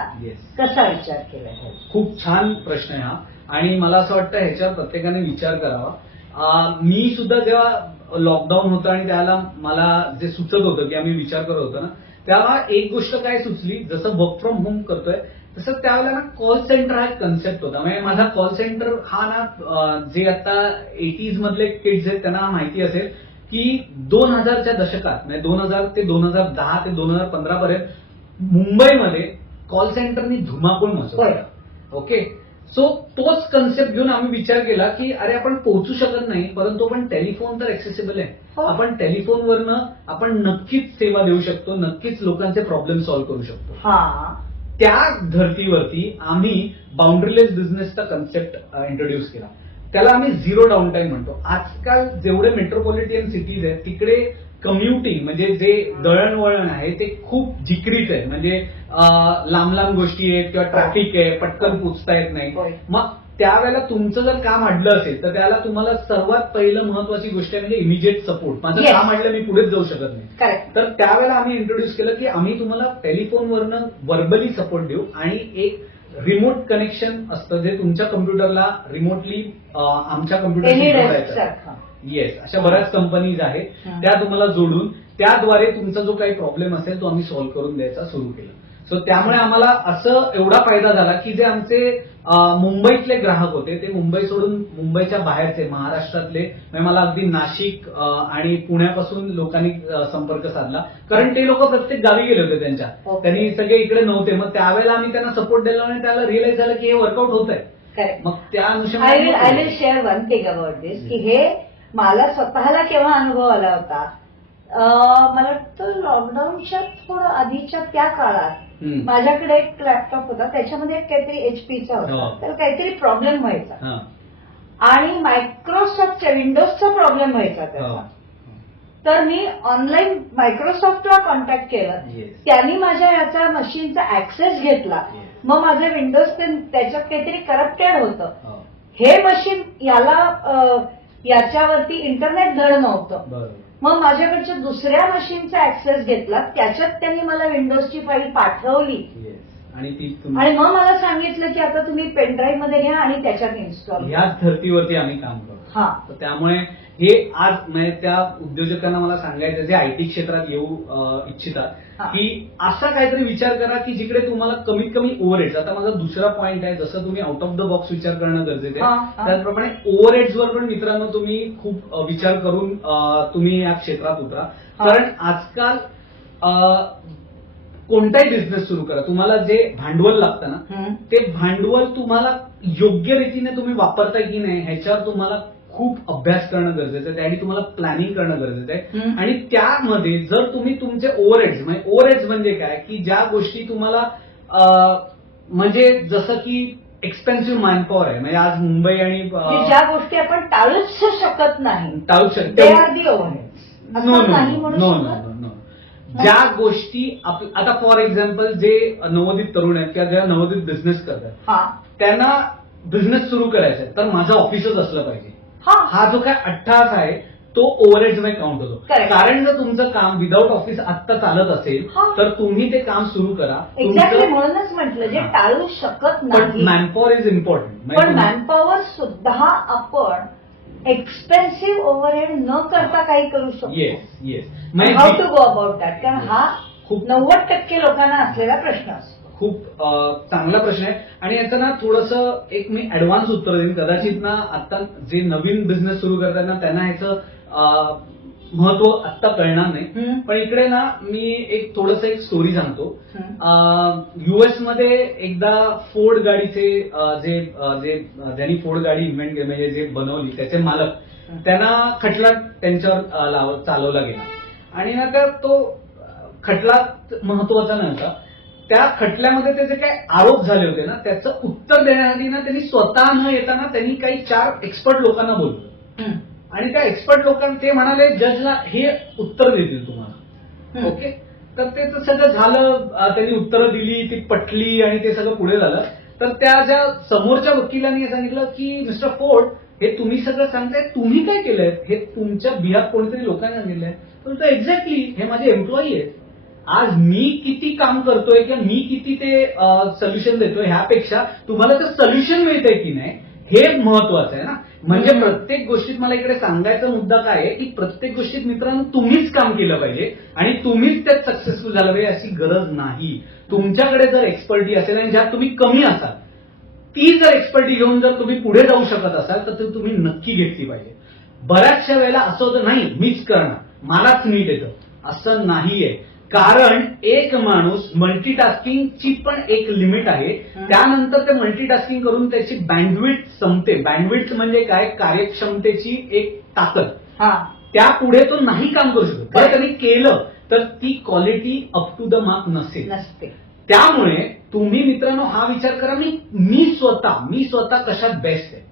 कसा विचार केलाय? खूप छान प्रश्न आहे हा आणि मला असं वाटतं ह्याच्यावर प्रत्येकाने विचार करावा. मी सुद्धा जेव्हा लॉकडाऊन होतं आणि त्याला मला जे सुचत होतं की आम्ही विचार करत होतो ना, तेव्हा एक गोष्ट काय सुचली, जसं वर्क फ्रॉम होम करतोय तसं त्यावेळेला ना कॉल सेंटर हा एक कन्सेप्ट होता. म्हणजे माझा कॉल सेंटर हा ना जे आता 80s मधले किड्स आहेत त्यांना माहिती असेल की 2000च्या दशकात म्हणजे 2000 ते 2010 ते 2015 पर्यंत मुंबईमध्ये कॉल सेंटरनी धुमाकूळ मचवला. ओके, सो तोच कन्सेप्ट घेऊन आम्ही विचार केला की अरे आपण पोहोचू शकत नाही परंतु आपण टेलिफोन तर ऍक्सेसिबल आहे. आपण टेलिफोनवरनं आपण नक्कीच सेवा देऊ शकतो, नक्कीच लोकांचे प्रॉब्लेम सॉल्व्ह करू शकतो. त्या धर्तीवरती आम्ही बाउंड्रीलेस बिझनेसचा कन्सेप्ट इंट्रोड्यूस केला. त्याला आम्ही झिरो डाऊन टाईम म्हणतो. आजकाल जेवढे मेट्रोपॉलिटन सिटीज आहेत तिकडे कम्युटिंग म्हणजे जे दळणवळण आहे ते खूप जिक्रीच आहे. म्हणजे लांब लांब गोष्टी आहेत किंवा ट्रॅफिक आहे, पटकन पोचता येत नाही. मग त्यावेळेला तुमचं जर काम अडलं असेल तर त्याला तुम्हाला सर्वात पहिलं महत्वाची गोष्ट आहे म्हणजे इमिजिएट सपोर्ट. माझं काम अडलं, मी पुढेच जाऊ शकत नाही. तर त्यावेळेला आम्ही इंट्रोड्यूस केलं की आम्ही तुम्हाला टेलिफोनवरनं व्हर्बली सपोर्ट देऊ आणि एक रिमोट कनेक्शन असतं जे तुमच्या कम्प्युटरला रिमोटली आमच्या कम्प्युटरला येस, अशा बऱ्याच कंपनीज आहेत त्या तुम्हाला जोडून त्याद्वारे तुमचा जो काही प्रॉब्लेम असेल तो आम्ही सॉल्व्ह करून द्यायचा सुरू केलं. सो त्यामुळे आम्हाला असं एवढा फायदा झाला की जे आमचे मुंबईतले ग्राहक होते ते मुंबई सोडून मुंबईच्या बाहेरचे महाराष्ट्रातले म्हणजे मला अगदी नाशिक आणि पुण्यापासून लोकांनी संपर्क साधला कारण ते लोक प्रत्येक गावी गेले होते त्यांच्या. त्यांनी सगळे इकडे नव्हते. मग त्यावेळेला आम्ही त्यांना सपोर्ट दिला आणि त्याला रिअलाइज झालं की हे वर्कआउट होत आहे. मग त्या अनुषंगाने I will share one thing about this की हे मला स्वतःला केव्हा अनुभव आला होता. मला वाटतं लॉकडाऊनच्या थोडं आधीच्या त्या काळात माझ्याकडे एक लॅपटॉप होता, त्याच्यामध्ये काहीतरी एचपीचा होता, तर काहीतरी प्रॉब्लेम व्हायचा आणि मायक्रोसॉफ्टच्या विंडोजचा प्रॉब्लेम व्हायचा त्याचा. तर मी ऑनलाईन मायक्रोसॉफ्टला कॉन्टॅक्ट केलं, त्यांनी माझ्या याचा मशीनचा ऍक्सेस घेतला. मग माझं विंडोज त्याच्यात काहीतरी करप्टेड होतं. हे मशीन याच्यावरती इंटरनेट धड नव्हतं. मग माझ्याकडच्या दुसऱ्या मशीनचा ऍक्सेस घेतला, त्याच्यात त्यांनी मला विंडोजची फाईल पाठवली आणि मग मला सांगितलं की आता तुम्ही पेनड्राईव्ह मध्ये घ्या आणि त्याच्यात इन्स्टॉल. याच धर्तीवरती आम्ही काम करतो. त्यामुळे हे आज म्हणजे त्या उद्योजकांना मला सांगायचं जे आयटी क्षेत्रात येऊ इच्छितात की असा काहीतरी विचार करा की जिकडे तुम्हाला कमीत कमी ओव्हरहेड्स. आता माझा दुसरा पॉईंट आहे, जसं तुम्ही आउट ऑफ द बॉक्स विचार करणं गरजेचं आहे त्याचप्रमाणे ओव्हरहेड्सवर पण मित्रांनो तुम्ही खूप विचार करून तुम्ही या क्षेत्रात उतरा. कारण आजकाल कोणताही बिझनेस सुरू करा, तुम्हाला जे भांडवल लागतं ना ते भांडवल तुम्हाला योग्य रीतीने तुम्ही वापरताय की नाही ह्याच्यावर तुम्हाला खूप अभ्यास करणं गरजेचं आहे. त्यासाठी तुम्हाला प्लॅनिंग करणं गरजेचं आहे. आणि त्यामध्ये जर तुम्ही तुमचे ओव्हरहेड्स म्हणजे काय की ज्या गोष्टी तुम्हाला म्हणजे जसं की एक्सपेन्सिव्ह मॅनपॉवर आहे, म्हणजे आज मुंबई आणि ज्या गोष्टी आपण टाळूच शकत नाही, टाळूच शकतो ज्या गोष्टी आता फॉर एक्झाम्पल जे नवोदित तरुण आहेत किंवा ज्या नवोदित बिझनेस करतात त्यांना बिझनेस सुरू करायचा आहे तर माझं ऑफिसच असलं पाहिजे. हा जो काय अट्टहास आहे तो ओव्हरहेड्समध्ये काउंट होतो. Correct. कारण जर तुमचं काम विदाऊट ऑफिस आत्ता चालत असेल हा. तर तुम्ही ते काम सुरू करा. एक्झॅक्टली म्हणूनच म्हटलं जे हा. टाळू शकत पण नाही. Manpower is important. पण मॅनपॉवर सुद्धा आपण एक्सपेन्सिव्ह ओव्हरहेड न करता काही करू शकतो. Yes yes. How to go about that, कारण हा खूप 90% लोकांना असलेला प्रश्न असतो. खूप चांगला प्रश्न आहे आणि याचं ना थोडंसं एक मी ऍडव्हान्स उत्तर देईन. कदाचित ना आता जे नवीन बिझनेस सुरू करतात ना त्यांना ह्याचं महत्व आत्ता कळणार नाही. पण इकडे ना मी एक थोडंसं एक स्टोरी सांगतो. युएस मध्ये एकदा फोर्ड गाडीचे ज्यांनी फोर्ड गाडी इन्व्हेंट केली म्हणजे जे बनवली त्याचे मालक, त्यांना खटला त्यांच्यावर चालवला गेला आणि नंतर तो खटला महत्वाचा नव्हता. त्या खटल्यामध्ये त्याचे काही आरोप झाले होते ना त्याचं उत्तर देण्यासाठी ना त्यांनी स्वतः न येताना त्यांनी काही 4 एक्सपर्ट लोकांना बोलवलं आणि त्या एक्सपर्ट लोकांना ते म्हणाले जजला हे उत्तर देतील तुम्हाला. ओके, तर ते सगळं झालं. त्यांनी उत्तरं दिली, ती पटली आणि ते सगळं पुढे झालं. तर त्या ज्या समोरच्या वकिलांनी सांगितलं की मिस्टर फोर्ड, हे तुम्ही सगळं सांगताय, तुम्ही काय केलंय? हे तुमच्या बिहार कोणीतरी लोकांनी सांगितलंय. तर एक्झॅक्टली हे माझे एम्प्लॉई आहेत. आज मी किती काम करतोय किंवा मी किती ते सोल्युशन देतोय ह्यापेक्षा तुम्हाला तर सोल्युशन मिळतंय की नाही हे महत्वाचं आहे ना. म्हणजे प्रत्येक गोष्टीत मला इकडे सांगायचा मुद्दा काय आहे की प्रत्येक गोष्टीत मित्रांनो तुम्हीच काम केलं पाहिजे आणि तुम्हीच त्यात सक्सेसफुल झालं पाहिजे अशी गरज नाही. तुमच्याकडे जर एक्सपर्टी असेल आणि ज्यात तुम्ही कमी असाल ती जर एक्सपर्टी घेऊन जर तुम्ही पुढे जाऊ शकत असाल तर ती तुम्ही नक्की घेतली पाहिजे. बऱ्याचशा वेळेला असं होतं नाही मीच करणार, मलाच नीट येतं, असं नाहीये. कारण एक माणूस मल्टीटास्किंगची पण एक लिमिट आहे. त्यानंतर ते मल्टीटास्किंग करून त्याची बँडविड्थ संपते. बँडविड्थ म्हणजे काय? कार्यक्षमतेची एक ताकद. त्यापुढे तो नाही काम करू शकत. जर त्यांनी केलं तर ती quality up to the mark नसते. त्यामुळे तुम्ही मित्रांनो हा विचार करा मी स्वतः कशात बेस्ट आहे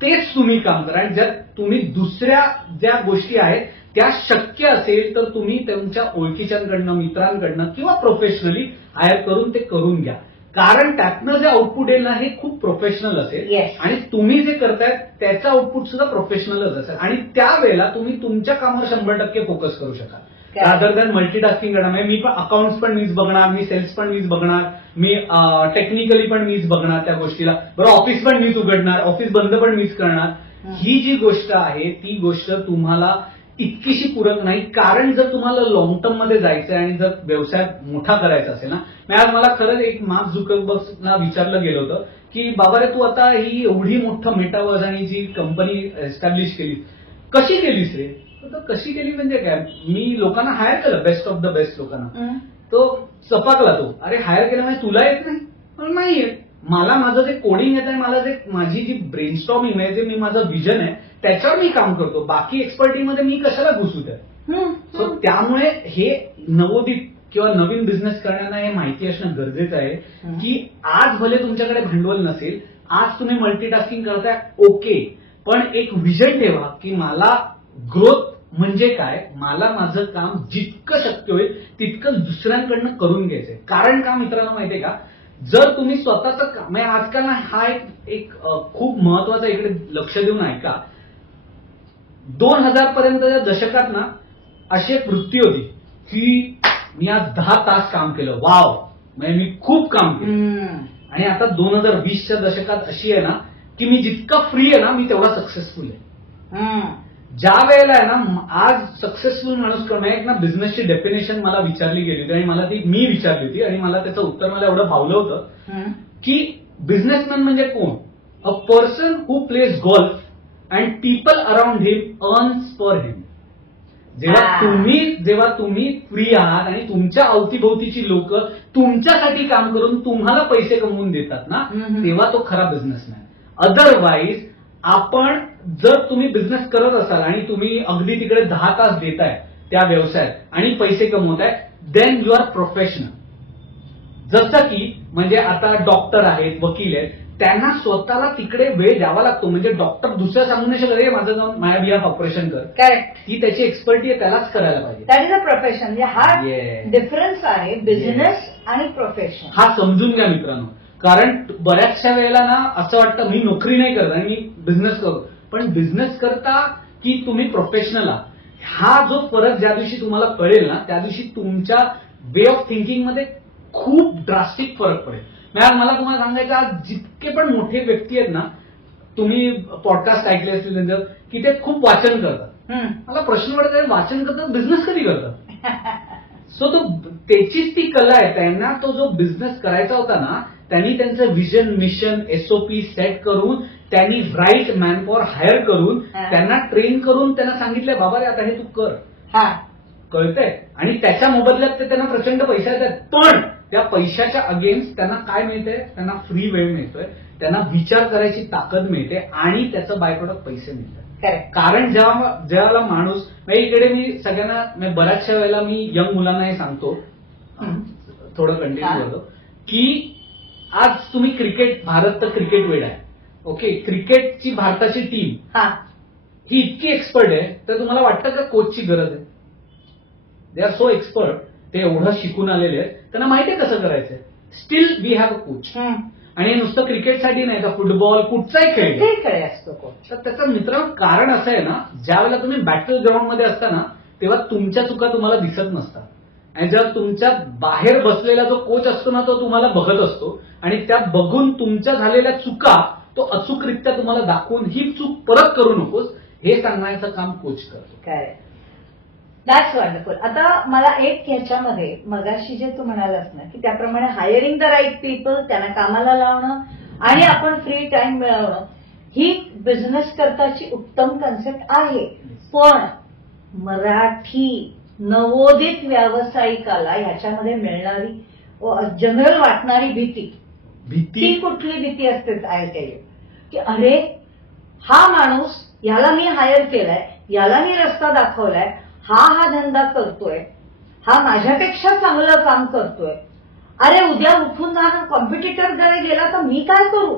तेच तुम्ही काम करा. आणि जर तुम्ही दुसऱ्या ज्या गोष्टी आहेत त्या शक्य असेल तर तुम्ही तुमच्या ओळखीच्यांकडनं, मित्रांकडनं किंवा प्रोफेशनली हायर करून ते करून घ्या. कारण त्यातनं जे आउटपुट येईल ना हे खूप प्रोफेशनल असेल आणि तुम्ही जे करताय त्याचं आउटपुट सुद्धा प्रोफेशनलच असेल आणि त्यावेळेला तुम्ही तुमच्या कामावर 100% फोकस करू शकाल. रादर दॅन मल्टीटास्किंग करणार. म्हणजे मी पण अकाउंट्स पण मीच बघणार, मी सेल्स पण मीच बघणार, मी टेक्निकली पण मीच बघणार त्या गोष्टीला. बरं ऑफिस पण मीच उघडणार, ऑफिस बंद पण मीच करणार. ही जी गोष्ट आहे ती गोष्ट तुम्हाला इतकीशी पूरक नाही. कारण जर तुम्हाला लॉंग टर्म मध्ये जायचं आणि जर व्यवसाय मोठा करायचा असेल ना, आज मला खरंच एक मार्क झुकरबर्गला विचारलं गेलं होतं की बाबा रे तू आता ही एवढी मोठं मेटावर्स आणि जी कंपनी एस्टॅब्लिश केली कशी केलीस रे? तर कशी केली म्हणजे काय? मी लोकांना हायर केलं, बेस्ट ऑफ द बेस्ट लोकांना. तो चपाकला तो, अरे हायर केलं म्हणजे तुला येत नाही? नाही येत. मला माझं जे कोडिंग येत आहे, मला जे माझी जी ब्रेनस्टॉर्मिंग आहे, जे मी माझं विजन आहे त्याच्यावर मी काम करतो. बाकी एक्सपर्टीमध्ये मी कशाला घुसू त्या? सो त्यामुळे हे नवोदित किंवा नवीन बिझनेस करण्याला हे माहिती असणं गरजेचं आहे की आज भले तुमच्याकडे भांडवल नसेल, आज तुम्ही मल्टीटास्किंग करताय ओके, पण एक विजन ठेवा की मला ग्रोथ म्हणजे काय, मला माझं काम जितकं शक्य होईल तितकं दुसऱ्यांकडनं करून घ्यायचंय. कारण का मित्रांनो माहितीये का, जर तुम्ही स्वतःचं काम म्हणजे आजकाल हा एक खूप महत्वाचा इकडे लक्ष देऊन ऐका. 2000 पर्यंतच्या दशकात ना अशी एक वृत्ती होती की मी आज 10 तास काम केलं, वाव, म्हणजे मी खूप काम केलं. आणि आता 2020च्या दशकात अशी आहे ना की मी जितका फ्री आहे ना मी तेवढा सक्सेसफुल आहे. ज्या वेळेला आहे ना आज सक्सेसफुल माणूस करणं एक ना बिझनेसची डेफिनेशन मला विचारली गेली होती आणि मला ती मी विचारली होती आणि मला त्याचं उत्तर मला एवढं भावलं होतं की बिझनेसमॅन म्हणजे कोण? A person who plays golf and people around him earns for him. जेव्हा तुम्ही फ्री आहात आणि तुमच्या अवतीभोवतीची लोक तुमच्यासाठी काम करून तुम्हाला पैसे कमवून देतात ना, तेव्हा तो खरा बिझनेसमॅन. अदरवाईज आपण जर तुम्ही बिझनेस करत असाल आणि तुम्ही अगदी तिकडे 10 तास देताय त्या व्यवसायात आणि पैसे कमवताय, देन यू आर प्रोफेशनल. जसं की म्हणजे आता डॉक्टर आहेत, वकील आहेत, त्यांना स्वतःला तिकडे वेळ द्यावा लागतो. म्हणजे डॉक्टर दुसऱ्या सांगू नाही शकत माझं जाऊन माझ्या बिहाफ ऑपरेशन कर. करेक्ट. ती त्याची एक्सपर्टी आहे, त्यालाच करायला पाहिजे. That is a profession. हा डिफरन्स आहे बिझनेस आणि प्रोफेशन. हा समजून घ्या मित्रांनो. कारण बऱ्याचशा वेळेला ना असं वाटतं मी नोकरी नाही करत आणि मी बिझनेस करतो, पण बिझनेस करता की तुम्ही प्रोफेशनल आहात. हा जो फरक ज्या दिवशी तुम्हाला कळेल ना, त्या दिवशी तुमच्या वे ऑफ थिंकिंग मध्ये खूप ड्रास्टिक फरक पडेल. मॅम, मला तुम्हाला सांगायचं, आज जितके पण मोठे व्यक्ती आहेत ना, तुम्ही पॉडकास्ट ऐकले असतील त्यांचं, की ते खूप वाचन करतात. मला प्रश्न पडत, वाचन करतात, बिझनेस कधी करतात? सो तो त्याचीच ती कला आहे. त्यांना तो जो बिझनेस करायचा होता ना, त्यांनी त्यांचं विजन, मिशन, एसओपी सेट करून, त्यांनी राईट मॅनपॉवर हायर करून, त्यांना ट्रेन करून त्यांना सांगितलं, बाबा रे आता हे तू कर. कळतंय? आणि त्याच्या मोबदल्यात ते त्यांना प्रचंड पैसा येतात. पण त्या पैशाच्या अगेन्स्ट त्यांना काय मिळतंय? त्यांना फ्री वेळ मिळतोय, त्यांना विचार करायची ताकद मिळते आणि त्याचं बाय प्रोडक्ट पैसे मिळतात. कारण ज्यावेळेला माणूस, इकडे मी सगळ्यांना बऱ्याचशा वेळेला मी यंग मुलांना हे सांगतो, थोडं कंटिन्यू करतो, की आज तुम्ही क्रिकेट, भारत तर क्रिकेट वेड आहे. ओके, क्रिकेटची भारताची टीम ही इतकी एक्सपर्ट आहे, तर तुम्हाला वाटतं का कोचची गरज आहे? दे आर सो एक्सपर्ट, ते एवढं शिकून आलेले आहेत, त्यांना माहिती आहे कसं करायचंय. Still we have a coach. आणि नुसतं क्रिकेटसाठी नाही, तर फुटबॉल, कुठचाही खेळ असतो कोच. तर त्याचं मित्र कारण असं आहे ना, ज्या वेळेला तुम्ही बॅटल ग्राउंड मध्ये असता ना, तेव्हा तुमच्या चुका तुम्हाला दिसत नसतात. आणि जर तुमच्या बाहेर बसलेला जो कोच असतो ना, तो तुम्हाला बघत असतो आणि त्या बघून तुमच्या झालेल्या चुका तो अचूकरित्या तुम्हाला दाखवून ही चूक परत करू नकोस हे सांगण्याचं काम कोच करतो. काय, दॅट्स वंडरफुल. आता मला एक ह्याच्यामध्ये मगाशी जे तू म्हणालास ना, की त्याप्रमाणे हायरिंग द राईट पीपल, त्यांना कामाला लावणं आणि आपण फ्री टाइम मिळवणं, ही बिझनेस करताची उत्तम कन्सेप्ट आहे. पण मराठी नवोदित व्यावसायिकाला ह्याच्यामध्ये मिळणारी जनरल वाटणारी भीती ती कुठली भीती असते? आय टेल यू, की अरे हा माणूस, याला मी हायर केलाय, याला मी रस्ता दाखवलाय, हा धंदा करतोय, हा माझ्यापेक्षा चांगलं काम करतोय, अरे उद्या उठून जाणं कॉम्पिटिटरकडे गेला तर मी काय करू?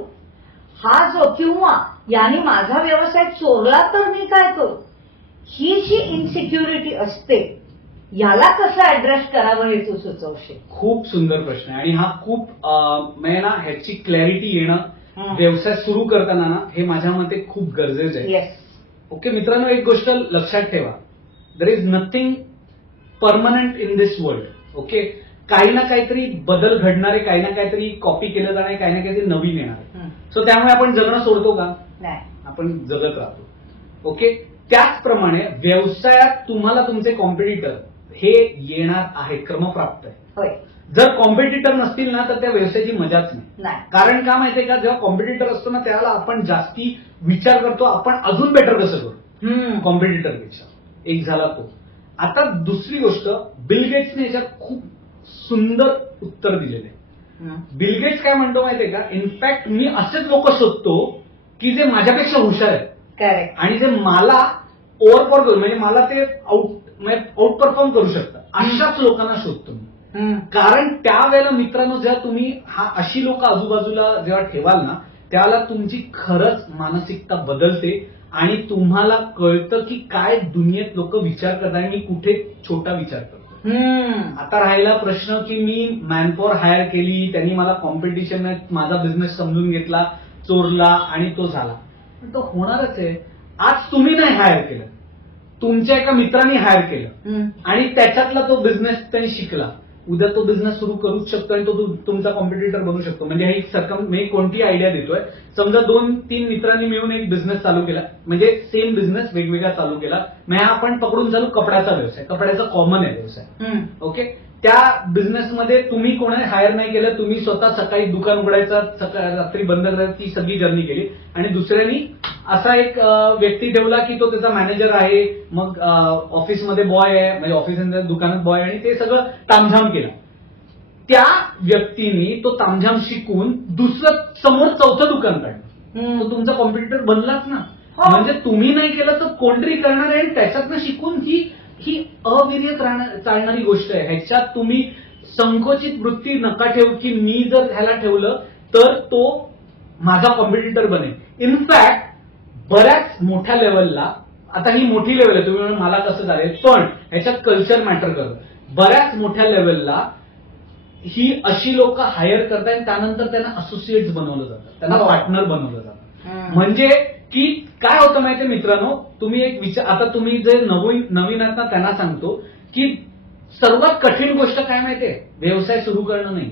हा जो, किंवा याने माझा व्यवसाय चोरला तर मी काय करू? ही जी इन्सिक्युरिटी असते, याला कसं ऍड्रेस करावं हे तू सुचवशील? खूप सुंदर प्रश्न आहे आणि हा खूप ना ह्याची क्लॅरिटी येणं व्यवसाय सुरू करताना ना, हे माझ्या मते खूप गरजेचं आहे. ओके मित्रांनो, एक गोष्ट लक्षात ठेवा, there is nothing permanent in this world. Okay, काही ना काहीतरी बदल घडणारे, काही ना काहीतरी कॉपी केलं जाणार, काही ना काहीतरी नवीन येणार. सो त्यामुळे आपण जगणं सोडतो का? नाही, आपण जगत राहतो. ओके, त्याचप्रमाणे व्यवसायात तुम्हाला तुमचे कॉम्पिटिटर हे येणार आहे, क्रमप्राप्त आहे. जर कॉम्पिटिटर नसतील ना, तर त्या व्यवसायाची मजाच नाही. कारण का माहितीये का, जेव्हा कॉम्पिटिटर असतो ना, त्याला आपण जास्ती विचार करतो, आपण अजून बेटर कसं करू कॉम्पिटिटरपेक्षा. एक झाला तो. आता दुसरी गोष्ट, बिल गेट्सने याच्यात खूप सुंदर उत्तर दिलेलं आहे. बिल गेट्स काय म्हणतो माहितीये का, इनफॅक्ट मी असेच लोक शोधतो की जे माझ्यापेक्षा हुशार आहेत. करेक्ट. आणि जे मला ओव्हरपॉवर करू, म्हणजे मला ते आउट परफॉर्म करू शकतात, अशाच लोकांना शोधतो मी. कारण त्यावेळेला मित्रांनो, जेव्हा तुम्ही अशी लोक आजूबाजूला जेव्हा ठेवाल ना, त्यावेळेला तुमची खरंच मानसिकता बदलते आणि तुम्हाला कळतं की काय दुनियेत लोक विचार करतात आणि मी कुठे छोटा विचार करतो. आता राहिला प्रश्न की मी मॅनपॉवर हायर केली, त्यांनी मला कॉम्पिटिशन, माझा बिझनेस समजून घेतला, चोरला आणि तो झाला. तो होणारच आहे. आज तुम्ही नाही हायर केलं, तुमच्या एका मित्रांनी हायर केलं आणि त्याच्यातला तो बिझनेस त्यांनी शिकला, उद्या तो बिझनेस सुरू करूच शकतो आणि तो तुमचा कॉम्पिटिटर बनू शकतो. म्हणजे हे मी कोणती आयडिया देतोय, समजा 2-3 मित्रांनी मिळून एक बिझनेस चालू केला, म्हणजे सेम बिझनेस वेगवेगळा चालू केला. मग आपण पकडून चालू कपड्याचा व्यवसाय, कपड्याचा कॉमन आहे व्यवसाय. ओके, त्या बिझनेसमध्ये तुम्ही कोणाने हायर नाही केलं, तुम्ही स्वतः सकाळी दुकान उघडायचं, रात्री बंद करायचं, ती सगळी जर्नी केली. आणि दुसऱ्यांनी असा एक व्यक्ती ठेवला की तो त्याचा मॅनेजर आहे, मग ऑफिसमध्ये बॉय आहे, म्हणजे ऑफिसमध्ये दुकानात बॉय, आणि ते सगळं तामझाम केलं. त्या व्यक्तीने तो तामझाम शिकून दुसरं समोर 4थं दुकान काढलं, तो तुमचा कॉम्पिटिटर बनलाच ना. म्हणजे तुम्ही नाही केलं तर कोणतरी करणार आहे, आणि त्याच्यातनं शिकून ही अविरत चालणारी गोष्ट आहे. ह्याच्यात तुम्ही संकोचित वृत्ती नका ठेवू की मी जर ह्याला ठेवलं तर तो माझा कॉम्पिटिटर बनेल. इनफॅक्ट बऱ्याच मोठ्या लेवलला, आता ही मोठी लेवल आहे, तुम्ही मला कसं चालेल, पण ह्याच्यात कल्चर मॅटर करतं. बऱ्याच मोठ्या लेवलला ही अशी लोक हायर करतात आणि त्यानंतर त्यांना असोसिएट्स बनवलं जातं, त्यांना पार्टनर बनवलं जातं. म्हणजे की काय होतं माहितीये मित्रांनो, तुम्ही एक विचार, आता तुम्ही जे नवीन आहेत ना त्यांना सांगतो की सर्वात कठीण गोष्ट काय माहितीये, व्यवसाय सुरू करणं नाही.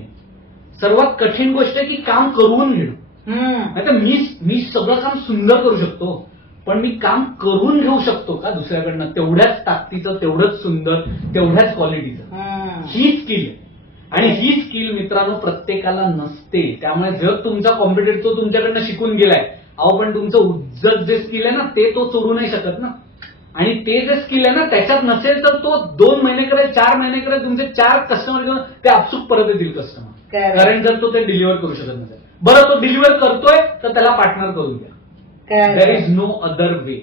सर्वात कठीण गोष्ट आहे की काम करून घेणं. नाहीतर मी सगळं काम सुंदर करू शकतो, पण मी काम करून घेऊ शकतो का दुसऱ्याकडनं तेवढ्याच ताकदीचं, तेवढंच सुंदर, तेवढ्याच क्वालिटीचं. ही स्किल आहे. आणि ही स्किल मित्रांनो प्रत्येकाला नसते. त्यामुळे जर तुमचा कॉम्पिटिटर तो तुमच्याकडनं शिकून गेलाय, अहो पण तुमचं उज्जत जे स्किल आहे ना ते तो चोरू नाही शकत ना. आणि ते जे स्किल आहे ना त्याच्यात नसेल तर तो 2 महिने करेल, 4 महिने करेल, तुमचे 4 कस्टमर घेऊन ते आपसूक परत येतील कस्टमर. कारण जर तो ते डिलिव्हर करू शकत नसेल. बरं तो डिलिव्हर करतोय तर त्याला पार्टनर करून द्या. There is no other way.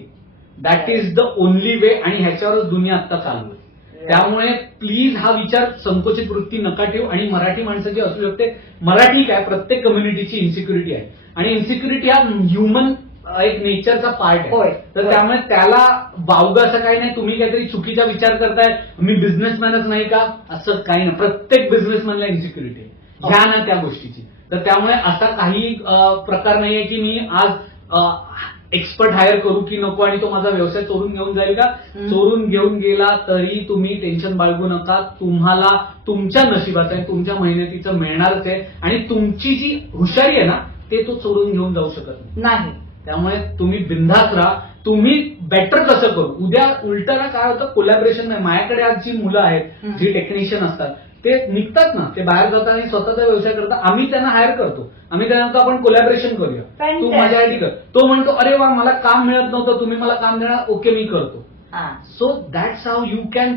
That is the only way. आणि ह्याच्यावरच दुनिया आता चालू आहे. त्यामुळे प्लीज हा विचार, संकोचित वृत्ती नका ठेवू. आणि मराठी माणसाची असू शकते, मराठी काय प्रत्येक कम्युनिटीची इन्सिक्युरिटी आहे. आणि इन्सिक्युरिटी हा ह्युमन एक नेचरचा पार्ट आहे. तर त्यामुळे त्याला वावगं असं काही नाही. तुम्ही काहीतरी चुकीचा विचार करताय, मी बिझनेसमॅनच नाही का, असं काही नाही. प्रत्येक बिझनेसमॅनला इन्सिक्युरिटी आहे, घ्या ना त्या गोष्टीची. तर त्यामुळे असा काही प्रकार नाहीये की मी आज एक्सपर्ट हायर करू की नको आणि तो माझा व्यवसाय चोरून घेऊन जाईल का. चोरून घेऊन गेला तरी तुम्ही टेन्शन बाळगू नका. तुम्हाला तुमच्या नशिबाचं आहे, तुमच्या मेहनतीचं मिळणारच आहे. आणि तुमची जी हुशारी आहे ना ते तो चोरून घेऊन जाऊ शकत नाही. त्यामुळे तुम्ही बिंदास राहा. तुम्ही बेटर कसं करू, उद्या उलटाना काय होतं, कोलॅबरेशन नाही. माझ्याकडे आज जी मुलं आहेत, जी टेक्निशियन असतात, ते निघतात ना, ते बाहेर जातात आणि स्वतःचा व्यवसाय करतात. आम्ही त्यांना हायर करतो, आम्ही त्यांना आपण कोलॅबरेशन करूया, तू माझ्यासाठी कर. तो म्हणतो अरे वा मला काम मिळत नव्हतं, तुम्ही मला काम देणार, ओके मी करतो. So that's how you can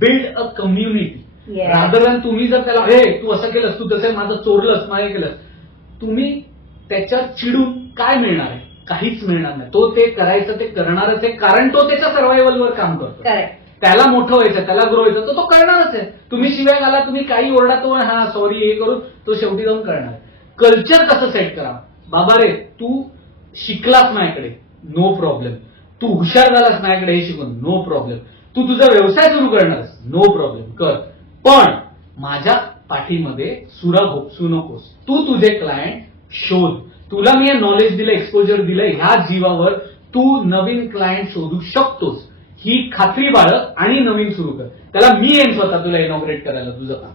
build a community. Rather than तुम्ही जर त्याला हे तू असं केलंस, तू तसं माझं चोरलंस, माझे केलंस, तुम्ही त्याच्यात चिडून काय मिळणार आहे, काहीच मिळणार नाही. तो ते करायचं ते करणारच आहे, कारण तो त्याच्या सर्व्हायव्हलवर काम करतो. त्याला मोठं व्हायचं, त्याला ग्रो व्हायचं, तो करणारच आहे. तुम्ही शिवाय घाला, तुम्ही काही ओरडा, तो हा सॉरी हे करून तो शेवटी जाऊन करणार. कल्चर कसं सेट करा, बाबा रे तू शिकलास माझ्याकडे, नो प्रॉब्लेम. तू हुशार झालास माझ्याकडे हे शिकून, नो प्रॉब्लेम. तू तुझा व्यवसाय सुरू करणारस, नो प्रॉब्लेम, कर. पण माझ्या पाठीमध्ये सुरा घोपसू नकोस. तू तुझे क्लायंट शोध. तुला मी हे नॉलेज दिलं, एक्सपोजर दिलं, ह्या जीवावर तू नवीन क्लायंट शोधू शकतोस. ही खात्री बाळग आणि नवीन सुरू कर. त्याला मी येईन स्वतः तुला इनॉग्रेट करायला तुझं काम.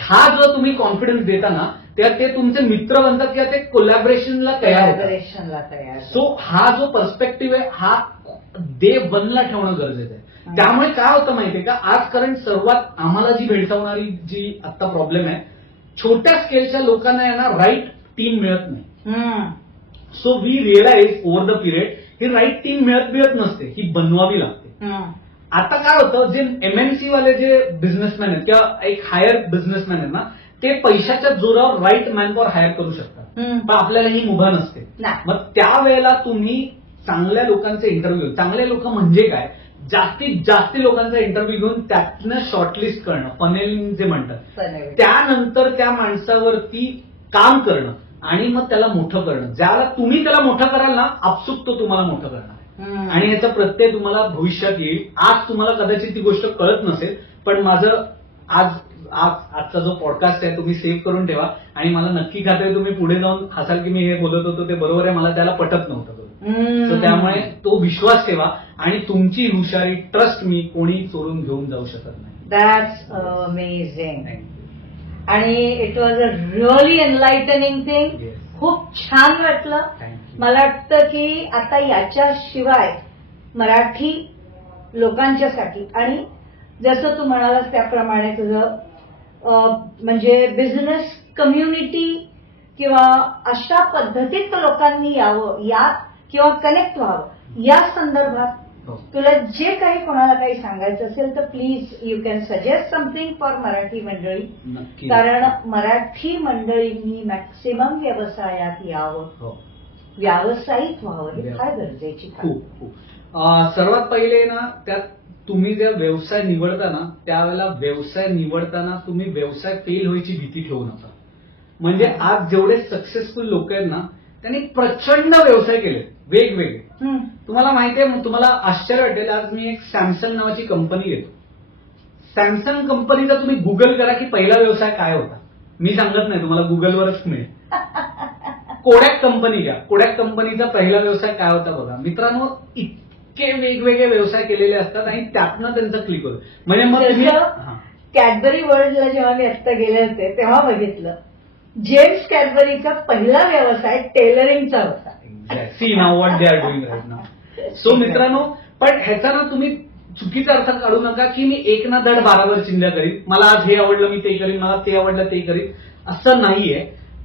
हा जो तुम्ही कॉन्फिडन्स देता ना, त्यात ते तुमचे मित्र बनतात किंवा ते कोलॅबरेशनला तयार होतात. सो हा जो पर्स्पेक्टिव्ह आहे हा डे 1ला ठेवणं गरजेचं आहे. त्यामुळे काय होतं माहितीये का, आज करंट सर्वात आम्हाला जी भेडसावणारी जी आता प्रॉब्लेम आहे, छोट्या स्केलच्या लोकांना येणार राईट टीम मिळत नाही. So we realise over the period ही राईट टीम मिळत नसते, ही बनवावी लागते. आता काय होतं, जे एमएनसी वाले जे बिझनेसमॅन आहेत किंवा एक हायर बिझनेसमॅन आहेत ना, ते पैशाच्या जोरावर राईट मॅनपॉवर हायर करू शकतात, पण आपल्याला ही मुभा नसते. मग त्यावेळेला तुम्ही चांगल्या लोकांचे इंटरव्ह्यू, चांगले लोक म्हणजे काय, जास्तीत जास्त लोकांचा इंटरव्ह्यू घेऊन त्यातनं शॉर्टलिस्ट करणं, फनेलिंग जे म्हणतात, त्यानंतर त्या माणसावरती काम करणं आणि मग त्याला मोठं करणं. ज्याला तुम्ही त्याला मोठं कराल ना, आपसूक तो तुम्हाला मोठं करणार. आणि याचा प्रत्यय तुम्हाला भविष्यात येईल. आज तुम्हाला कदाचित ती गोष्ट कळत नसेल, पण माझं आजचा जो पॉडकास्ट आहे तुम्ही सेव्ह करून ठेवा. आणि मला नक्की खात्री आहे तुम्ही पुढे जाऊन हसाल की मी हे बोलत होतो ते बरोबर आहे, मला त्याला पटत नव्हतं. सो त्यामुळे तो विश्वास ठेवा आणि तुमची हुशारी, ट्रस्ट मी, कोणी चोरून घेऊन जाऊ शकत नाही. That's amazing. आणि it was a really enlightening thing. खूप छान वाटलं. मला वाटतं की आता याच्याशिवाय मराठी लोकांच्यासाठी, आणि जसं तू म्हणालास त्याप्रमाणे तुझं म्हणजे बिझनेस कम्युनिटी किंवा अशा पद्धतीत लोकांनी यावं, या किंवा कनेक्ट व्हावं, या संदर्भात तुला जे काही कोणाला काही सांगायचं असेल तर please you can suggest something for Marathi मंडळी. कारण मराठी मंडळींनी मॅक्सिमम व्यवसायात यावं, व्यावसायिक व्हावं, हे फार गरजेची. सर्वात पहिले ना, त्यात तुम्ही जे व्यवसाय निवडता ना, त्यावेळेला व्यवसाय निवडताना तुम्ही व्यवसाय फेल व्हायची भीती ठेवू नका. म्हणजे आज जेवढे सक्सेसफुल लोक आहेत ना, त्यांनी प्रचंड व्यवसाय केले वेगवेगळे. तुम्हाला माहितीये, तुम्हाला आश्चर्य वाटेल, आज मी एक सॅमसंग नावाची कंपनी घेतो. सॅमसंग कंपनीचा तुम्ही गुगल करा की पहिला व्यवसाय काय होता. मी सांगत नाही, तुम्हाला गुगलवरच मिळेल. कोडॅक कंपनी घ्या. कोडॅक कंपनीचा पहिला व्यवसाय काय होता बघा मित्रांनो. इतके वेगवेगळे व्यवसाय केलेले असतात आणि त्यातनं त्यांचं क्लिक होतं. म्हणजे मग तुम्ही जसं कॅडबरी वर्ल्डला जेव्हा मी आत्ता गेले होते तेव्हा बघितलं जेम्स कॅडबरीचा पहिला व्यवसाय टेलरिंगचा होता. See now what they are doing right now. So मित्रांनो, पण ह्याचा ना तुम्ही चुकीचा अर्थ काढू नका की मी एक ना धड 12 चिंध्या करीन, मला आज हे आवडलं मी ते करीन, मला ते आवडलं ते करीन, असं नाहीये.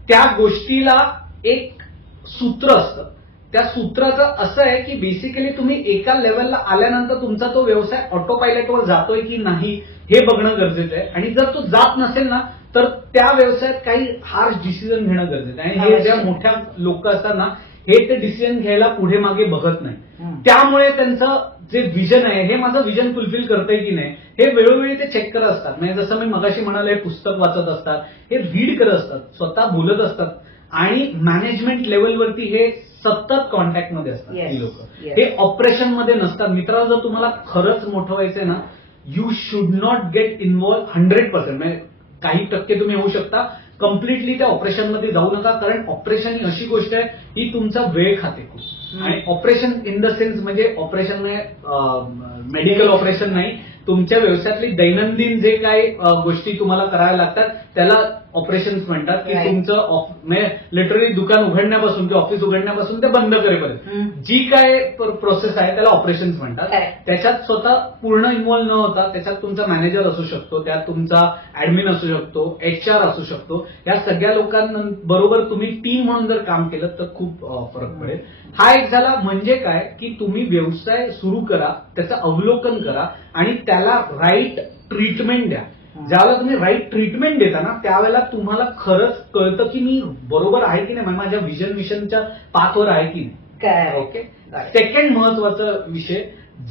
त्या गोष्टीला एक सूत्र असतं. त्या सूत्राचं असं आहे की बेसिकली तुम्ही एका लेवलला आल्यानंतर तुमचा तो व्यवसाय ऑटो पायलटवर जातोय की नाही हे बघणं गरजेचं आहे. आणि जर तो जात नसेल ना तर त्या व्यवसायात काही हार्श डिसिजन घेणं गरजेचं आहे. आणि हे ज्या मोठ्या लोक असतात ना हे ते डिसिजन घ्यायला पुढे मागे बघत नाही. त्यामुळे त्यांचं जे विजन आहे हे माझं विजन फुलफिल करतंय की नाही हे वेळोवेळी ते चेक करत असतात. म्हणजे जसं मी मगाशी म्हणाले पुस्तक वाचत असतात, हे रीड करत असतात, स्वतः बोलत असतात आणि मॅनेजमेंट लेवलवरती हे सतत कॉन्टॅक्टमध्ये असतात. ही लोक हे ऑपरेशन मध्ये नसतात. मित्रांनो, जर तुम्हाला खरंच मोठं व्हायचंय ना you should not gate involve 100%. म्हणजे काही टक्के तुम्ही होऊ शकता, कम्प्लिटली त्या ऑपरेशनमध्ये जाऊ नका. कारण ऑपरेशन ही अशी गोष्ट आहे ही तुमचा वेळ खाते खूप. आणि ऑपरेशन इन द सेन्स म्हणजे ऑपरेशन मेडिकल ऑपरेशन नाही, तुमच्या व्यवसायातली दैनंदिन जे काही गोष्टी तुम्हाला कराव्या लागतात त्याला ऑपरेशन्स म्हणतात. की तुमचं लिटरली दुकान उघडण्यापासून ते ऑफिस उघडण्यापासून ते बंद करेपर्यंत जी काय प्रोसेस आहे त्याला ऑपरेशन्स म्हणतात. त्याच्यात स्वतः पूर्ण इन्व्हॉल्व न होता त्याच्यात तुमचा मॅनेजर असू शकतो, त्यात तुमचा ऍडमिन असू शकतो, HR असू शकतो. या सगळ्या लोकांबरोबर तुम्ही टीम म्हणून जर काम केलं तर खूप फरक पडेल. हा एक झाला. म्हणजे काय की तुम्ही व्यवसाय सुरू करा, त्याचं अवलोकन करा आणि त्याला राईट ट्रीटमेंट द्या. ज्यावेळेला तुम्ही राईट ट्रीटमेंट देता ना त्यावेळेला तुम्हाला खरंच कळतं की मी बरोबर आहे की नाही, माझ्या विजन मिशनच्या पाथवर आहे की नाही. ओके. सेकंड महत्वाचा विषय,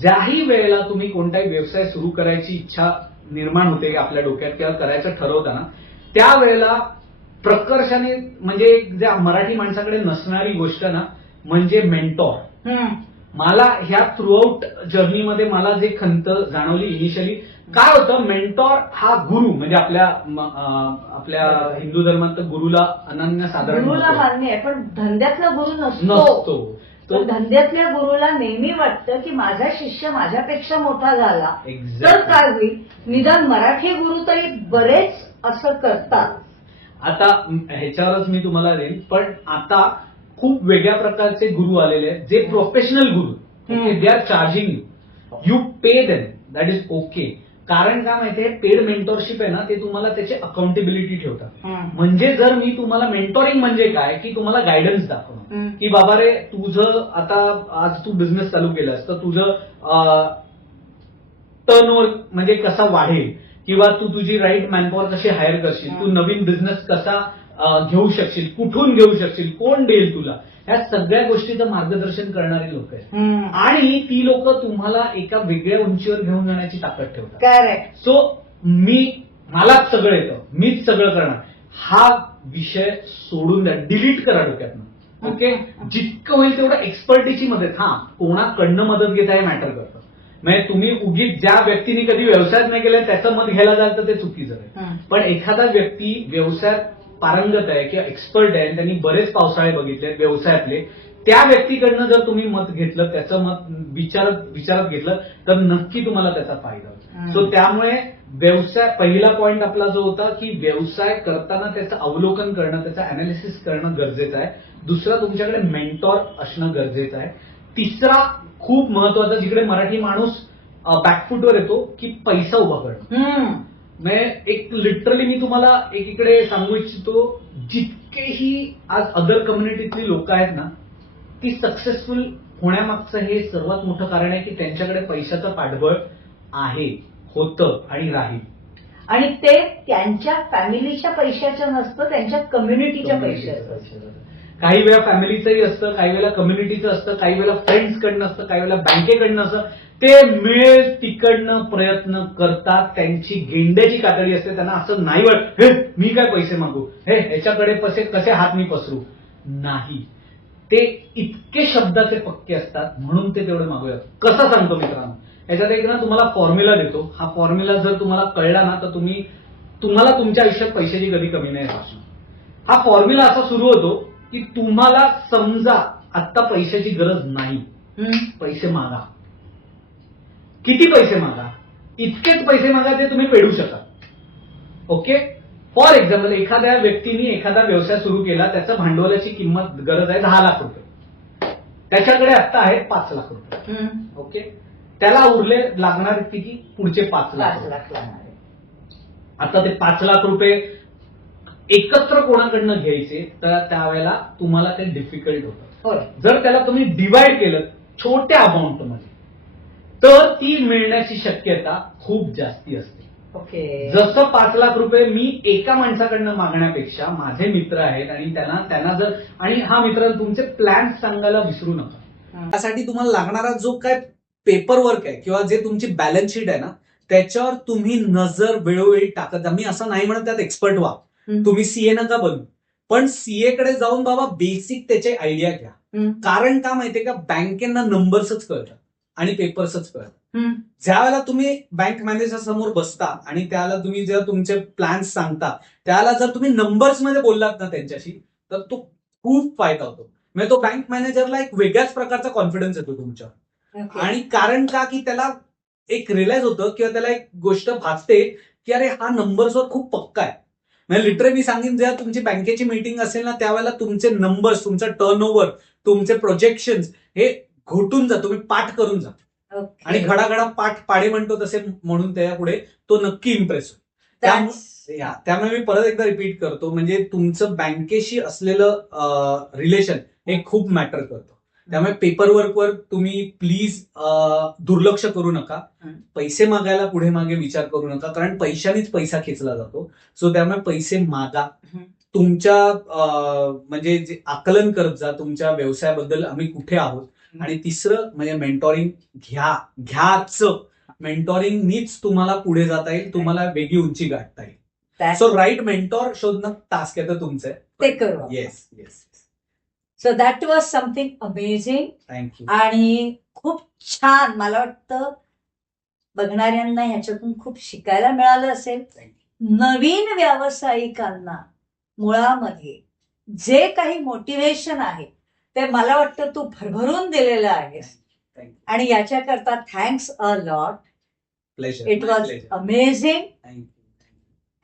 ज्याही वेळेला तुम्ही कोणताही व्यवसाय सुरू करायची इच्छा निर्माण होते आपल्या डोक्यात किंवा करायचं ठरवताना त्यावेळेला प्रकर्षाने म्हणजे ज्या मराठी माणसाकडे नसणारी गोष्ट ना म्हणजे मेंटॉर. मला ह्या थ्रूआउट जर्नीमध्ये मला जे खंत जाणवली इनिशियली काय होतं, मेंटॉर हा गुरु म्हणजे आपल्या हिंदू धर्मात गुरुला अनन्यसाधारण गुरुला मान्य आहे, पण धंद्यातला गुरु नसतो. तो धंद्यातल्या गुरुला नेहमी वाटतं की माझा शिष्य माझ्यापेक्षा मोठा झाला तर काय होईल. निदान मराठी गुरु तरी बरेच असं करतात. आता ह्याच्यावरच मी तुम्हाला देईन, पण आता खूप वेगळ्या प्रकारचे गुरु आलेले आहेत जे professional Guru. They are charging you pay them, that is okay. कारण काय माहितीये, पेड मेंटॉरशिप आहे ना ते तुम्हाला त्याची अकाउंटेबिलिटी ठेवतात. म्हणजे जर मी तुम्हाला मेंटॉरिंग म्हणजे काय की तुम्हाला गायडन्स दाखवणं की बाबा रे तुझं आता आज तू बिझनेस चालू केलास तर तुझं टर्नओव्हर म्हणजे कसा वाढेल किंवा तू तुझी राईट मॅनपॉवर कशी हायर करशील, तू नवीन बिझनेस कसा घेऊ शकशील, कुठून घेऊ शकशील, कोण देईल तुला, या सगळ्या गोष्टीचं मार्गदर्शन करणारी लोक आहेत. आणि ती लोक तुम्हाला एका वेगळ्या उंचीवर घेऊन जाण्याची ताकद ठेवतात. सो मलाच सगळं येतं, मीच सगळं करणार हा विषय सोडून द्या, डिलीट करा डोक्यातनं. ओके. जितकं होईल तेवढं एक्सपर्टीची मदत. कोणाकडनं मदत घेता हे मॅटर करतं. म्हणजे तुम्ही उगीच ज्या व्यक्तीने कधी व्यवसायात नाही केला त्याचं मत घ्यायला जाल तर ते चुकीचं आहे. पण एखादा व्यक्ती व्यवसायात पारंगत आहे किंवा एक्सपर्ट आहे आणि त्यांनी बरेच पावसाळे बघितले व्यवसायातले, त्या व्यक्तीकडनं जर तुम्ही मत घेतलं, त्याचं मत विचारात घेतलं तर नक्की तुम्हाला त्याचा फायदा होईल. सो त्यामुळे व्यवसाय पहिला पॉइंट आपला जो होता की व्यवसाय करताना त्याचं अवलोकन करणं, त्याचं अनालिसिस करणं गरजेचं आहे. दुसरा तुमच्याकडे मेंटॉर असणं गरजेचं आहे. तिसरा खूप महत्वाचा जिकडे मराठी माणूस बॅकफुटवर येतो की पैसा उभा करणं. म्हणजे एक लिटरली मी तुम्हाला एकीकडे सांगू इच्छितो, जितकेही आज अदर कम्युनिटीतली लोक आहेत ना ती सक्सेसफुल होण्यामागचं हे सर्वात मोठं कारण आहे की त्यांच्याकडे पैशाचं पाठबळ आहे, होतं आणि राहील. आणि ते त्यांच्या फॅमिलीच्या पैशाचं नसतं, त्यांच्या कम्युनिटीच्या पैशाचं. काही वेळा फॅमिलीचंही असतं, काही वेळेला कम्युनिटीचं असतं, काही वेळेला फ्रेंड्सकडनं असतं, काही वेळेला बँकेकडनं असतं. ते मिळेल तिकडनं प्रयत्न करतात. त्यांची गेंड्याची कातडी असते. त्यांना असं नाही वाटत हे मी काय पैसे मागू, हे ह्याच्याकडे कसे हात मी पसरू. नाही, ते इतके शब्दाचे पक्के असतात म्हणून ते तेवढे मागूयात. कसं सांगतो मित्रांनो, याच्यात एक ना तुम्हाला फॉर्म्युला देतो. हा फॉर्म्युला जर तुम्हाला कळला ना तर तुम्हाला तुमच्या आयुष्यात पैशाची कधी कमी नाही भासणार. हा फॉर्म्युला असा सुरू होतो की की तुम्हाला समजा आत्ता पैशाची गरज नाही, हम्म. पैसे मागा. किती पैसे मागा? इतकेच पैसे मागा जे तुम्ही फेडू शकाल. ओके. फॉर एक्झाम्पल, एखाद्या व्यक्तीने एखादा व्यवसाय सुरू केला, त्याच्या भांडवलाची किंमत गरज आहे 10 लाख रुपये, त्याच्याकडे आत्ता आहेत 5 लाख रुपये. हम्म. ओके. त्याला उरले लागणार किती? पुढचे 5 लाख 5 रुपये. लाख लागणार आहे. आता ते 5 लाख रुपये एकत्र कोणाकडनं घ्यायचे, तर त्यावेळेला तुम्हाला ते डिफिकल्ट होतं. होय. जर त्याला तुम्ही डिवाइड केलं छोट्या अमाऊंटमध्ये, तर ती मिळण्याची शक्यता खूप जास्ती असते. ओके. जसं 5 लाख रुपये मी एका माणसाकडनं मागण्यापेक्षा माझे मित्र आहेत आणि त्यांना जर, आणि हा मित्र तुमचे प्लॅन सांगायला विसरू नका. त्यासाठी तुम्हाला लागणारा जो काय पेपर वर्क आहे किंवा जे तुमची बॅलन्स शीट आहे ना, त्याच्यावर तुम्ही नजर वेळोवेळी टाकत जा. मी असं नाही म्हणत त्यात एक्सपर्ट व्हा, तुम्ही सीए नका बनू, पण सीए कडे जाऊन बाबा बेसिक त्याचे आयडिया घ्या. कारण का माहितीये का, बँकेना नंबर्सच कळतात आणि पेपर्सच कळतात. ज्या वेळेला तुम्ही बँक मॅनेजर समोर बसता आणि त्याला तुम्ही जेव्हा तुमचे प्लॅन्स सांगता, त्याला जर तुम्ही नंबर्स मध्ये बोललात ना त्यांच्याशी, तर तो खूप फायदा होतो. म्हणजे तो बँक मॅनेजरला एक वेगळ्याच प्रकारचा कॉन्फिडन्स येतो तुमच्यावर. आणि कारण का, की त्याला एक रिअलाइज होतं किंवा त्याला एक गोष्ट भासते की अरे हा नंबर्सवर खूप पक्का आहे. म्हणजे लिटरली मी सांगेन, जेव्हा तुमची बँकेची मीटिंग असेल ना, त्यावेळेला तुमचे नंबर्स, तुमचा टर्नओव्हर, तुमचे प्रोजेक्शन्स हे घोटून जा, तुम्ही पाठ करून जा. आणि घडाघडा पाठ पाडे म्हणतो तसे म्हणून त्यापुढे तो नक्की इम्प्रेस होईल. त्यामुळे मी परत एकदा रिपीट करतो, म्हणजे तुमचं बँकेशी असलेलं रिलेशन हे खूप मॅटर करतं. त्यामुळे पेपर वर्कवर तुम्ही प्लीज दुर्लक्ष करू नका. पैसे मागायला पुढे मागे विचार करू नका, कारण पैशानेच पैसा खेचला जातो. सो त्यामुळे पैसे मागा. तुमच्या म्हणजे जे आकलन करत जा तुमच्या व्यवसायाबद्दल, आम्ही कुठे आहोत. आणि तिसरं म्हणजे मेंटॉरिंग घ्याच. मेंटॉरिंगनीच तुम्हाला पुढे जाता येईल, तुम्हाला वेगळी उंची गाठता येईल. सो राईट मेंटॉर शोधणं टास्क आहे तुमचं. ते करू. Yes yes. So that was something amazing. Thank you. आणि खूप छान. मला वाटतं बघणाऱ्यांना ह्याच्यातून खूप शिकायला मिळालं असेल. नवीन व्यावसायिकांना मुळामध्ये जे काही मोटिवेशन आहे ते मला वाटतं तू भरभरून दिलेलं आहेस. आणि याच्याकरता thanks a lot. Pleasure. It was amazing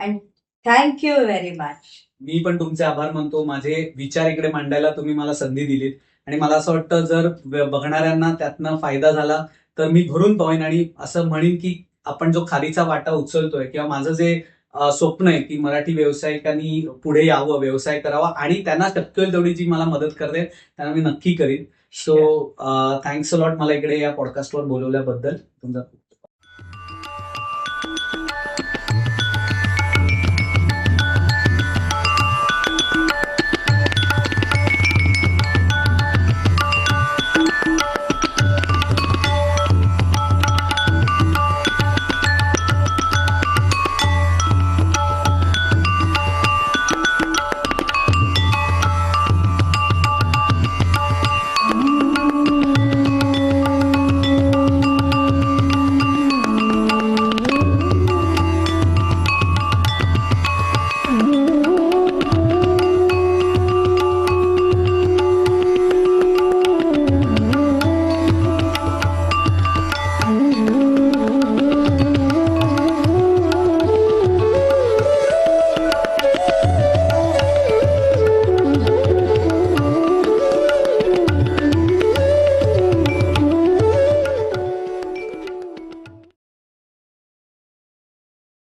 and thank you very much. मी पण तुमचे आभार मानतो. माझे विचार इकडे मांडायला तुम्ही मला संधी दिलीत, आणि मला असं वाटतं जर बघणाऱ्यांना त्यातनं फायदा झाला तर मी भरून पाहीन आणि असं म्हणेन की आपण जो खारीचा वाटा उचलतोय, किंवा माझं जे स्वप्न आहे की मराठी व्यावसायिकांनी पुढे यावं, व्यवसाय करावा, आणि त्यांना शक्य होईल तेवढी जी मला मदत करते त्यांना मी नक्की करीन. सो थँक्स अ लॉट मला इकडे या पॉडकास्टवर बोलवल्याबद्दल. तुमचा